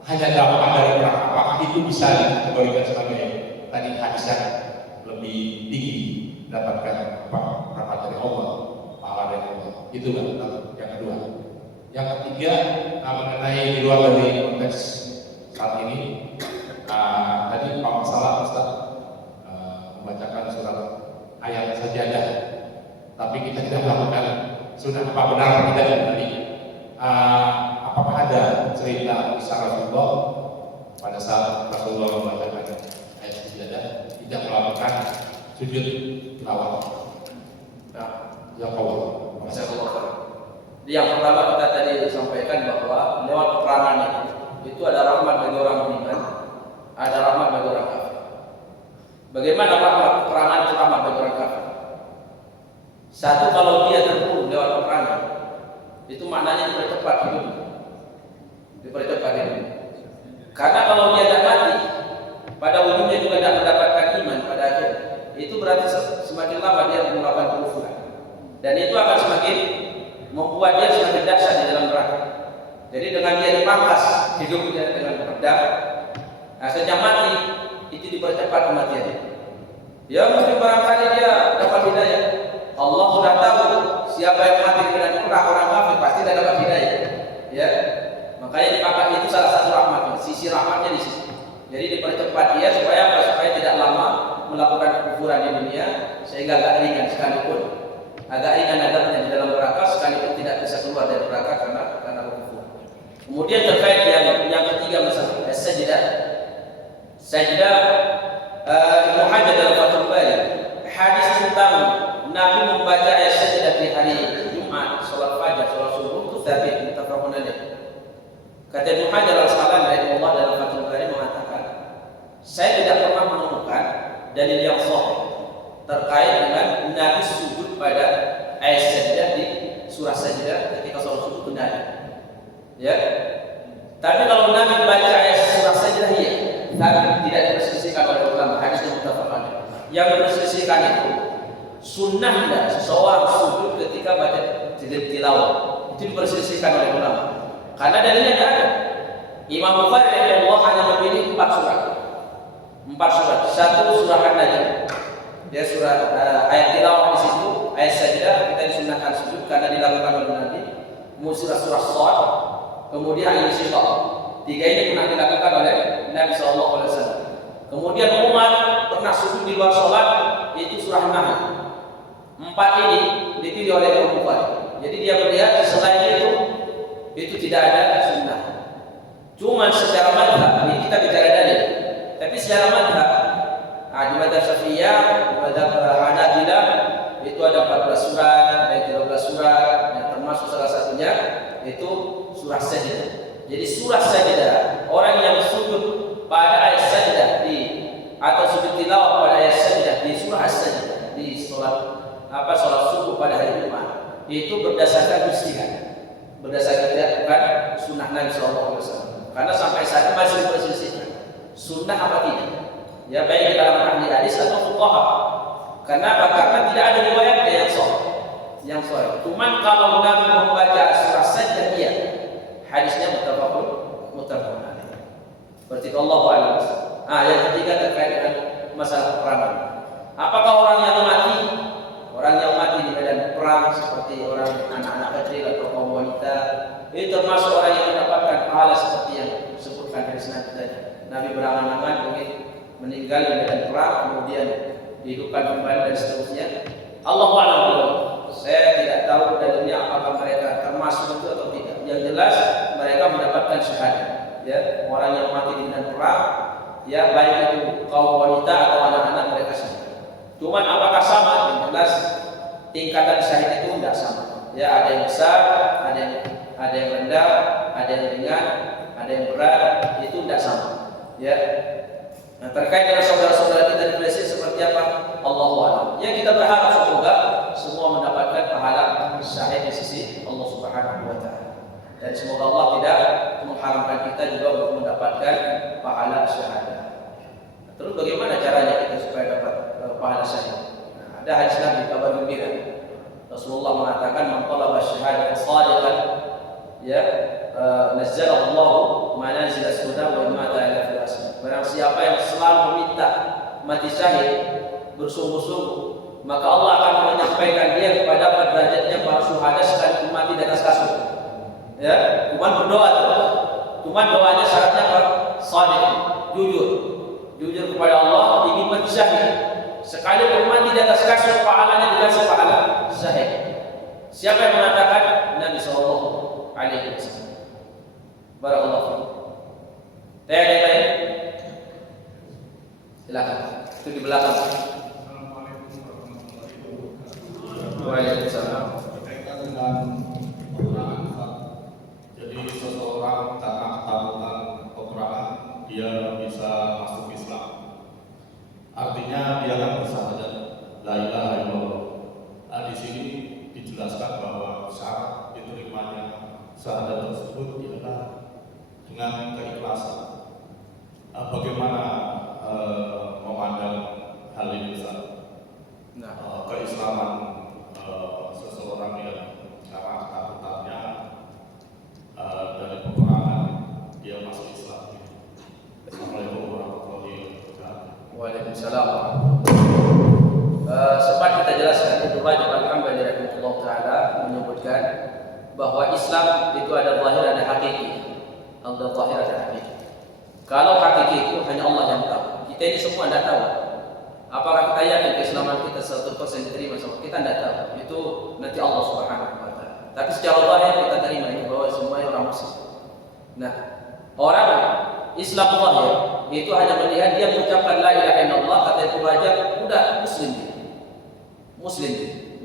hanya dampak dari perang. Apakah itu bisa dikategorikan sebagai tadi hadis yang lebih tinggi, mendapatkan rahmat dari Allah, pahala dari Allah? Itu yang kedua. Yang ketiga mengenai di luar dari konteks saat ini, tadi kalau masalah Ustaz membacakan surat ayat sajadah, tapi kita tidak melakukan sunnah, apa benar tidak tadi? Apakah ada cerita kisah Rasulullah pada saat Rasulullah membacakan ayat sajadah tidak melakukan sujud tilawah? Nah, ya Allah. Yang pertama kita tadi sampaikan bahwa lewat peperangan itu ada rahmat bagi orang beriman, ada rahmat bagi orang kafir. Bagaimana rahmat peperangan itu rahmat bagi orang kafir? Satu, kalau dia terbunuh lewat peperangan, itu maknanya dipercepat hidupnya. Karena kalau dia tidak mati, pada ujungnya juga tidak mendapatkan iman pada akhir. Itu berarti semakin lama dia melakukan kekufuran, dan itu akan semakin membuat dia semakin dahsyat di dalam neraka. Jadi dengan dia dipangkas hidupnya dengan pedang, akhirnya mati, itu dipercepat kematiannya. Ya mungkin barangkali dia dapat hidayah. Allah sudah tahu siapa yang mati dengan orang kafir pasti tidak dapat hidayah. Ya, makanya dipangkas, itu salah satu rahmatnya. Sisi rahmatnya di situ. Jadi dipercepat dia supaya tidak lama melakukan kekufuran di dunia, sehingga agak ringan sekalipun. Agak ringan adabnya di dalam neraka sekalipun tidak bisa keluar dari neraka karena kekufuran. Kemudian terkait yang ketiga masalah sajdah. Sajdah Ibnu Hajar dalam Fathul Bari, hadis tentang Nabi membaca ayat sajdah di hari Jumat, salat fajar, salat subuh itu sabit muttafaqun alaih. Kata Ibnu Hajar al-Asqalani rahimahullah dalam Fathul Bari mengatakan, saya tidak pernah menemukan dalil yang sahih terkait dengan Nabi sujud pada ayat sajdah di surah sajdah ketika salat subuh itu Nabi. Ya. Tapi kalau Nabi baca ayat surah sajdah ya, tapi tidak diperselisihkan oleh ulama, hadis yang muttafaqun. Yang diperselisihkan itu sunnahnya seseorang sujud ketika baca tilawah. Itu diperselisihkan oleh ulama. Karena dalilnya tidak ada. Imam Bukhari rahimahullah hanya memilih 4 surat. 4 surat. Satu surah An-Najm. Ya, surah ayat tilawah di situ, ayat sajdah kita disunnahkan sujud karena dilakukan oleh Nabi. Kemudian surah Shad, kemudian Al-Insyiqaq. 3 ini pernah dilakukan oleh Nabi SAW. Kemudian Umar pernah sujud di luar sholat, yaitu surah Nahl. 4 ini dipilih oleh Imam Bukhari. Jadi dia melihat selain itu tidak ada sunnah. Cuma secara madhab, ini kita bicara dalil. Tapi secara madhab, di madhab Syafi'iyah, di madhab Hanabilah, itu ada 14 surat, ada 13 surat, yang termasuk salah satunya itu surah sajdah. Jadi surah sajdah, orang yang sujud pada ayat sajdah atau sujud tilawah pada ayat sajdah di surah as-sajdah di sholat subuh pada hari Jumat itu berdasarkan ijtihad, berdasarkan bukan sunnah Nabi SAW. Karena sampai saat ini masih diperselisihkan sunnah apa tidak, ya baik di kalangan ahli hadis atau fuqaha. Karena apa? Karena tidak ada riwayat yang sahih. Cuman kalau Nabi membaca surah sajdah dia hadisnya muttafaqun alaih. Berarti Allah a'lam. Yang ketiga terkait dengan masalah peperangan. Apakah orang yang mati di medan perang seperti orang anak-anak kecil atau kaum wanita itu termasuk orang yang mendapatkan pahala seperti yang disebutkan hadis Nabi tadi. Nabi berangan-angan ingin meninggal di medan perang kemudian dihidupkan kembali dan seterusnya. Allah a'lam. Saya tidak tahu dalilnya apakah mereka termasuk itu atau tidak. Yang jelas mereka mendapatkan syahadat. Ya, orang yang mati di medan perang, ya baik itu kaum wanita atau anak-anak mereka sendiri. Cuman apakah sama? Yang jelas tingkatan syahid itu tidak sama. Ya, ada yang besar, ada yang rendah, ada yang ringan, ada yang berat, itu tidak sama. Ya. Nah, terkait dengan saudara-saudara kita di Malaysia seperti apa? Allahu a'lam. Ya, kita berharap semoga semua mendapatkan pahala syahid di sisi Allah Subhanahu wa taala. Dan semoga Allah tidak mengharamkan kita juga untuk mendapatkan pahala syahadah. Terus bagaimana caranya kita supaya dapat pahala syahid? Nah, ada hadis Nabi kabar gembira. Rasulullah mengatakan man talaba syahadata shadiqan ya nazzalallahu manazil as-suda wa mata ala firas. Barang siapa yang selalu meminta mati syahid bersungguh-sungguh, maka Allah akan menyampaikan dia kepada derajatnya para syuhada sekalipun mati di atas kasur. Ya, cuma berdoa tuh. Cuma doanya syaratnya apa? Shadiq, jujur kepada Allah, ingin mati syahid. Sekalipun mati di atas kasur, pahalanya dikasih pahala syahid. Siapa yang mengatakan? Nabi sallallahu alaihi wasallam. Barakallahu fiik. Tanya yang lain? Silakan. Itu di belakang. Waalaikumsalam. Berkaitan dengan peperangan. Jadi seseorang karena ketakutan peperangan dia bisa masuk Islam. Artinya dia akan bersyahadat la ilaha illallah. Nah, di sini dijelaskan bahwa syarat diterimanya syahadat tersebut ialah dengan keikhlasan. Bagaimana memandang hal ini Ustaz? Keislaman seseorang yang karena ketakutannya dari peperangan dia masuk Islam. Assalamualaikum warahmatullahi wabarakatuh. Waalaikumsalam. Sempat kita jelaskan itu Rajab Al-Hambali rahimahullah taala menyebutkan bahwa Islam itu ada zahir ada hakiki. Ada zahir ada hakiki. Kalau hakiki itu hanya Allah yang tahu. Kita ini semua tidak tahu. Apakah kita yakin keislaman kita 100% diterima sama kita tidak tahu. Itu nanti Allah Subhanahu wa taala. Tapi secara zahir kita terima ini bahwa semuanya orang muslim. Nah, orang Islam zahir itu hanya melihat dia mengucapkan la ilaha illallah kata itu Rajab udah muslim.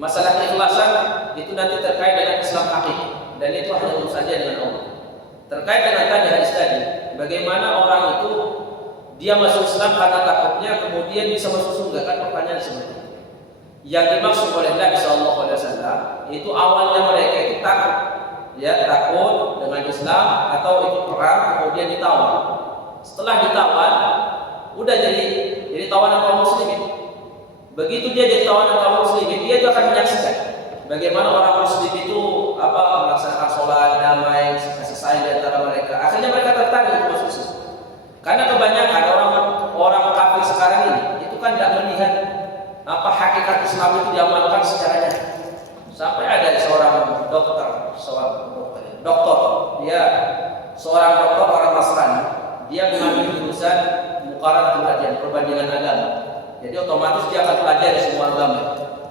Masalah keikhlasan itu nanti terkait dengan Islam hakiki dan itu hanya urusannya dengan Allah. Terkait dengan tadi hadis tadi, bagaimana orang itu dia masuk Islam karena takutnya kemudian bisa masuk surga, kan pertanyaan seperti itu. Yang dimaksud oleh Nabi SAW itu awalnya mereka itu takut, ya takut dengan Islam atau ikut perang kemudian ditawan. Setelah ditawan, udah jadi tawanan kaum muslimin. Begitu dia jadi tawanan kaum muslimin, dia juga akan menyaksikan bagaimana orang muslim itu melaksanakan sholat damai, kasih sayang di antara mereka. Akhirnya mereka tertarik untuk masuk Islam. Karena kebanyakan orang kafir sekarang ini itu kan tidak melihat hakikat Islam itu diamalkan secara nyata. Sampai ada seorang dokter, dia seorang dokter orang Nasrani, dia mengambil jurusan muqaranatul adyan, perbandingan agama. Jadi otomatis dia akan pelajari semua agama,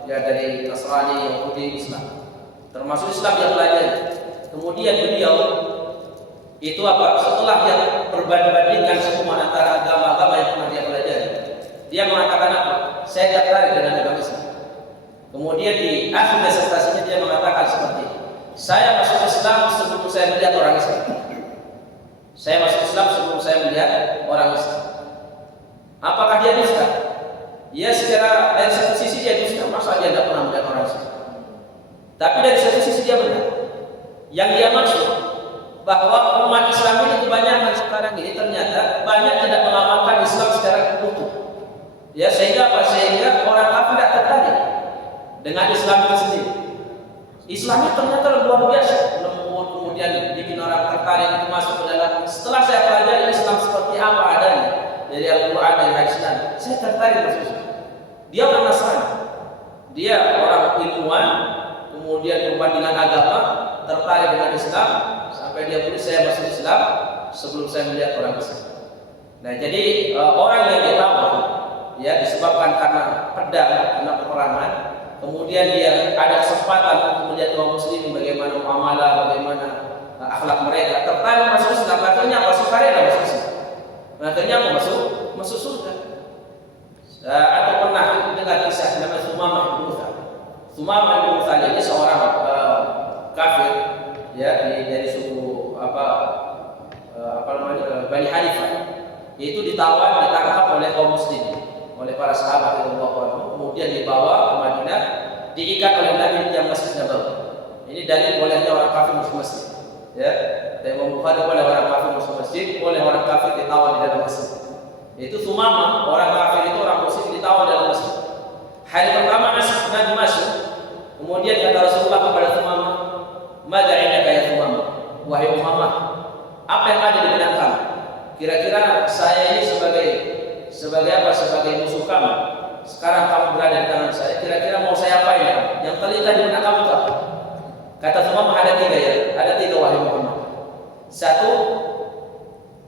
ya dari Nasrani, Yahudi, Islam, termasuk Islam dia pelajari. Kemudian beliau itu setelah dia perbandingkan semua antara agama-agama yang pernah dia pelajari, dia mengatakan saya tertarik dengan agama Islam. Kemudian di akhir disertasinya dia mengatakan seperti ini, saya masuk Islam sebelum saya melihat orang Islam. Saya masuk Islam sebelum saya melihat orang Islam. Apakah dia dusta? Ya, secara dari satu sisi dia dusta, masa dia tidak pernah melihat orang Islam. Tapi dari satu sisi dia benar. Yang dia maksud bahwa umat Islam ini kebanyakan sekarang ini ternyata banyak tidak mengamalkan Islam secara utuh. Ya, sehingga apa? Sehingga orang kafir tidak tertarik dengan Islam itu sendiri. Islamnya ternyata luar biasa, kemudian bikin orang tertarik masuk ke dalam. Setelah saya pelajari Islam seperti apa adanya dari Al-Quran dan hadis Nabi, saya tertarik masuk Islam. Dia orang Nasrani, dia orang ilmuwan, kemudian perbandingan agama, tertarik dengan Islam sampai dia tulis saya masuk Islam sebelum saya melihat orang Islam. Nah, jadi orang yang ditawan ya disebabkan karena pedang, karena peperangan, kemudian dia ada kesempatan untuk melihat kaum muslimin bagaimana muamalah, bagaimana akhlak mereka, tertarik masuk Islam. Akhirnya masuk karena masuk Islam. Akhirnya masuk surga. Atau pernah dengar kisah namanya Sumamah bin Uthal. Sumamah bin Uthal ini seorang kafir ya dari suku Bani Hanifah. Itu ditangkap oleh kaum muslimin, oleh para sahabat radhiyallahu anhum, kemudian dibawa ke Madinah, diikat oleh Nabi di Masjid Nabawi. Ini dalil bolehnya orang kafir masuk masjid. Ya, Imam Bukhari boleh orang kafir masuk masjid, boleh orang kafir ditawan di dalam masjid. Itu Sumama, orang kafir itu orang muslim ditawan dalam masjid. Hari pertama Nabi masuk, kemudian kata Rasulullah kepada Sumama, "Madza indaka ya Sumama?" Wahai Muhammad, apa yang ada di benak kamu? Kira-kira saya ini sebagai apa? Sebagai musuh kamu. Sekarang kamu berada di tangan saya. Kira-kira mau saya apain ya? Yang terlintas di benak kamu apa? Kata Sumama, ada tiga ya. Ada tiga wahai Muhammad. Satu,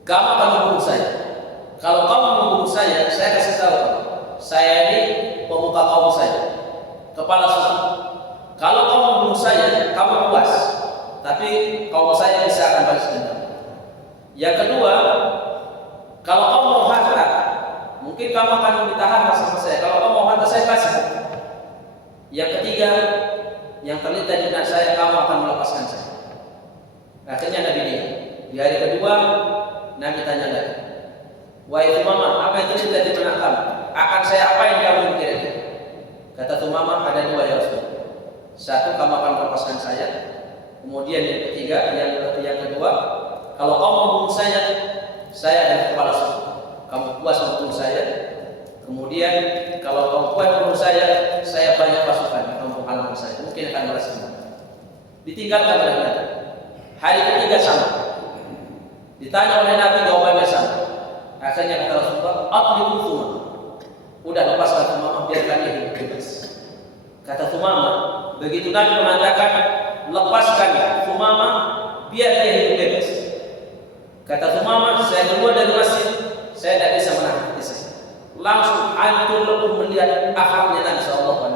kamu akan membunuh saya. Kalau kamu membunuh saya kasih tahu, saya ini pemuka kaum saya, kepala suku. Kalau kamu membunuh saya, kamu puas, tapi kaum saya bisa akan balas dendam. Yang kedua, kalau kamu mau harta, mungkin kamu akan meminta harta sama saya. Kalau kamu mau harta, saya kasih. Yang ketiga, yang terlintas di benak saya, kamu akan melepaskan saya. Akhirnya Nabi diam. Di hari kedua, Nabi tanya lagi, wahai Sumama, apa yang terlintas di benak kamu? Akan saya apain kamu kira-kira? Kata Sumama, ada dua ya Rasul. Satu, kamu akan melepaskan saya. Kemudian yang ketiga, yang kedua, kalau kamu membunuh saya adalah kepala suku. Kamu puas membunuh saya. Kemudian kalau kamu puas membunuh saya banyak pasukan di kampung halaman saya. Mungkin akan balas dendam. Ditinggalkan oleh Nabi. Hari ketiga sama. Ditanya oleh Nabi, jawabannya sama. Akhirnya kata Rasulullah, "Atliqu Sumama." Udah lepaskan Sumama, biarkan dia hidup bebas. Kata Sumama, begitu Nabi mengatakan, lepaskan Sumama, biar dia hidup bebas. Kata Sumama, saya keluar dari masjid, saya tidak bisa menahan hati saya. Langsung hancur lebur melihat akhlaknya Nabi SAW.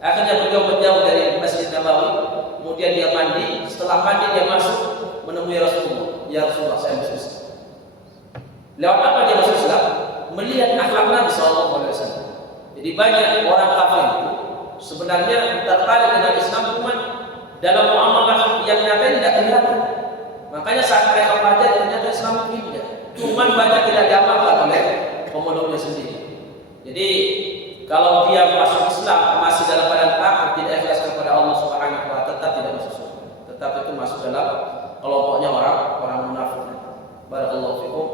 Akhirnya beliau menjauh dari Masjid Nabawi, kemudian dia mandi. Setelah mandi dia masuk menemui Rasulullah. Ya Rasulullah, saya masuk Islam. Lewat apa dia masuk Islam? Melihat akhlak Nabi SAW. Jadi banyak orang kafir itu sebenarnya tertarik dengan Islam, cuma dalam muamalah yang nyata tidak kelihatan. Makanya saat mereka belajar ternyata Islam itu indah. Cuma banyak tidak diamalkan oleh pemeluknya sendiri. Jadi kalau dia masuk Islam masih dalam keadaan takut, tidak ikhlas kepada Allah Subhanahu wa taala, tetap tidak masuk surga. Tetap itu masuk dalam kelompoknya orang munafik. Barakallahu fikum.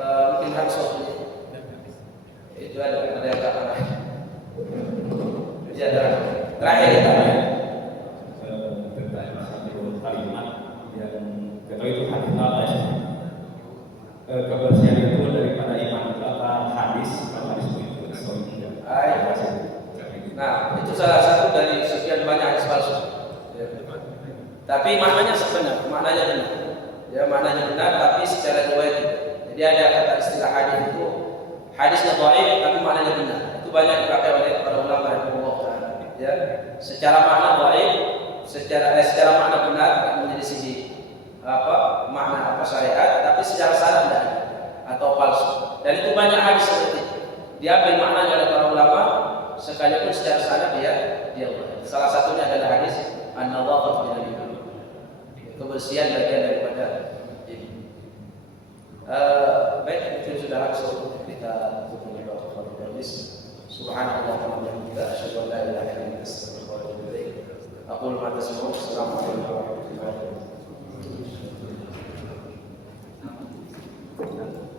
Mungkin habis waktunya. Itu ada yang tak pernah. Jadi ada terakhir ya tanya. Kalimat yang kalau itu hadis apa ya? Kebersihan itu daripada iman itu apa hadis itu soalnya. Nah, itu salah satu dari sekian banyak hadis palsu. Ya. Tapi maknanya sebenarnya, maknanya benar. Ya, maknanya benar, tapi secara riwayat tidak. Jadi ada kata istilah hadis itu hadisnya dhaif tapi maknanya benar. Itu banyak dipakai oleh para ulama rahimahullah. Ya, secara makna dhaif, secara makna benar menjadi makna syariat, tapi secara sanad tidak atau palsu. Dan itu banyak hadis seperti itu. Diambil maknanya oleh para ulama, sekalipun secara sanad dia. Salah satunya adalah hadis an-nadhafatu min al-iman. Kebersihan bagian daripada ini. Subhanallah wa bihamdihi asyhadu an la ilaha illa anta astaghfiruka wa atubu ilaik. Aqulu ma tasma'un. Assalamualaikum warahmatullahi wabarakatuh.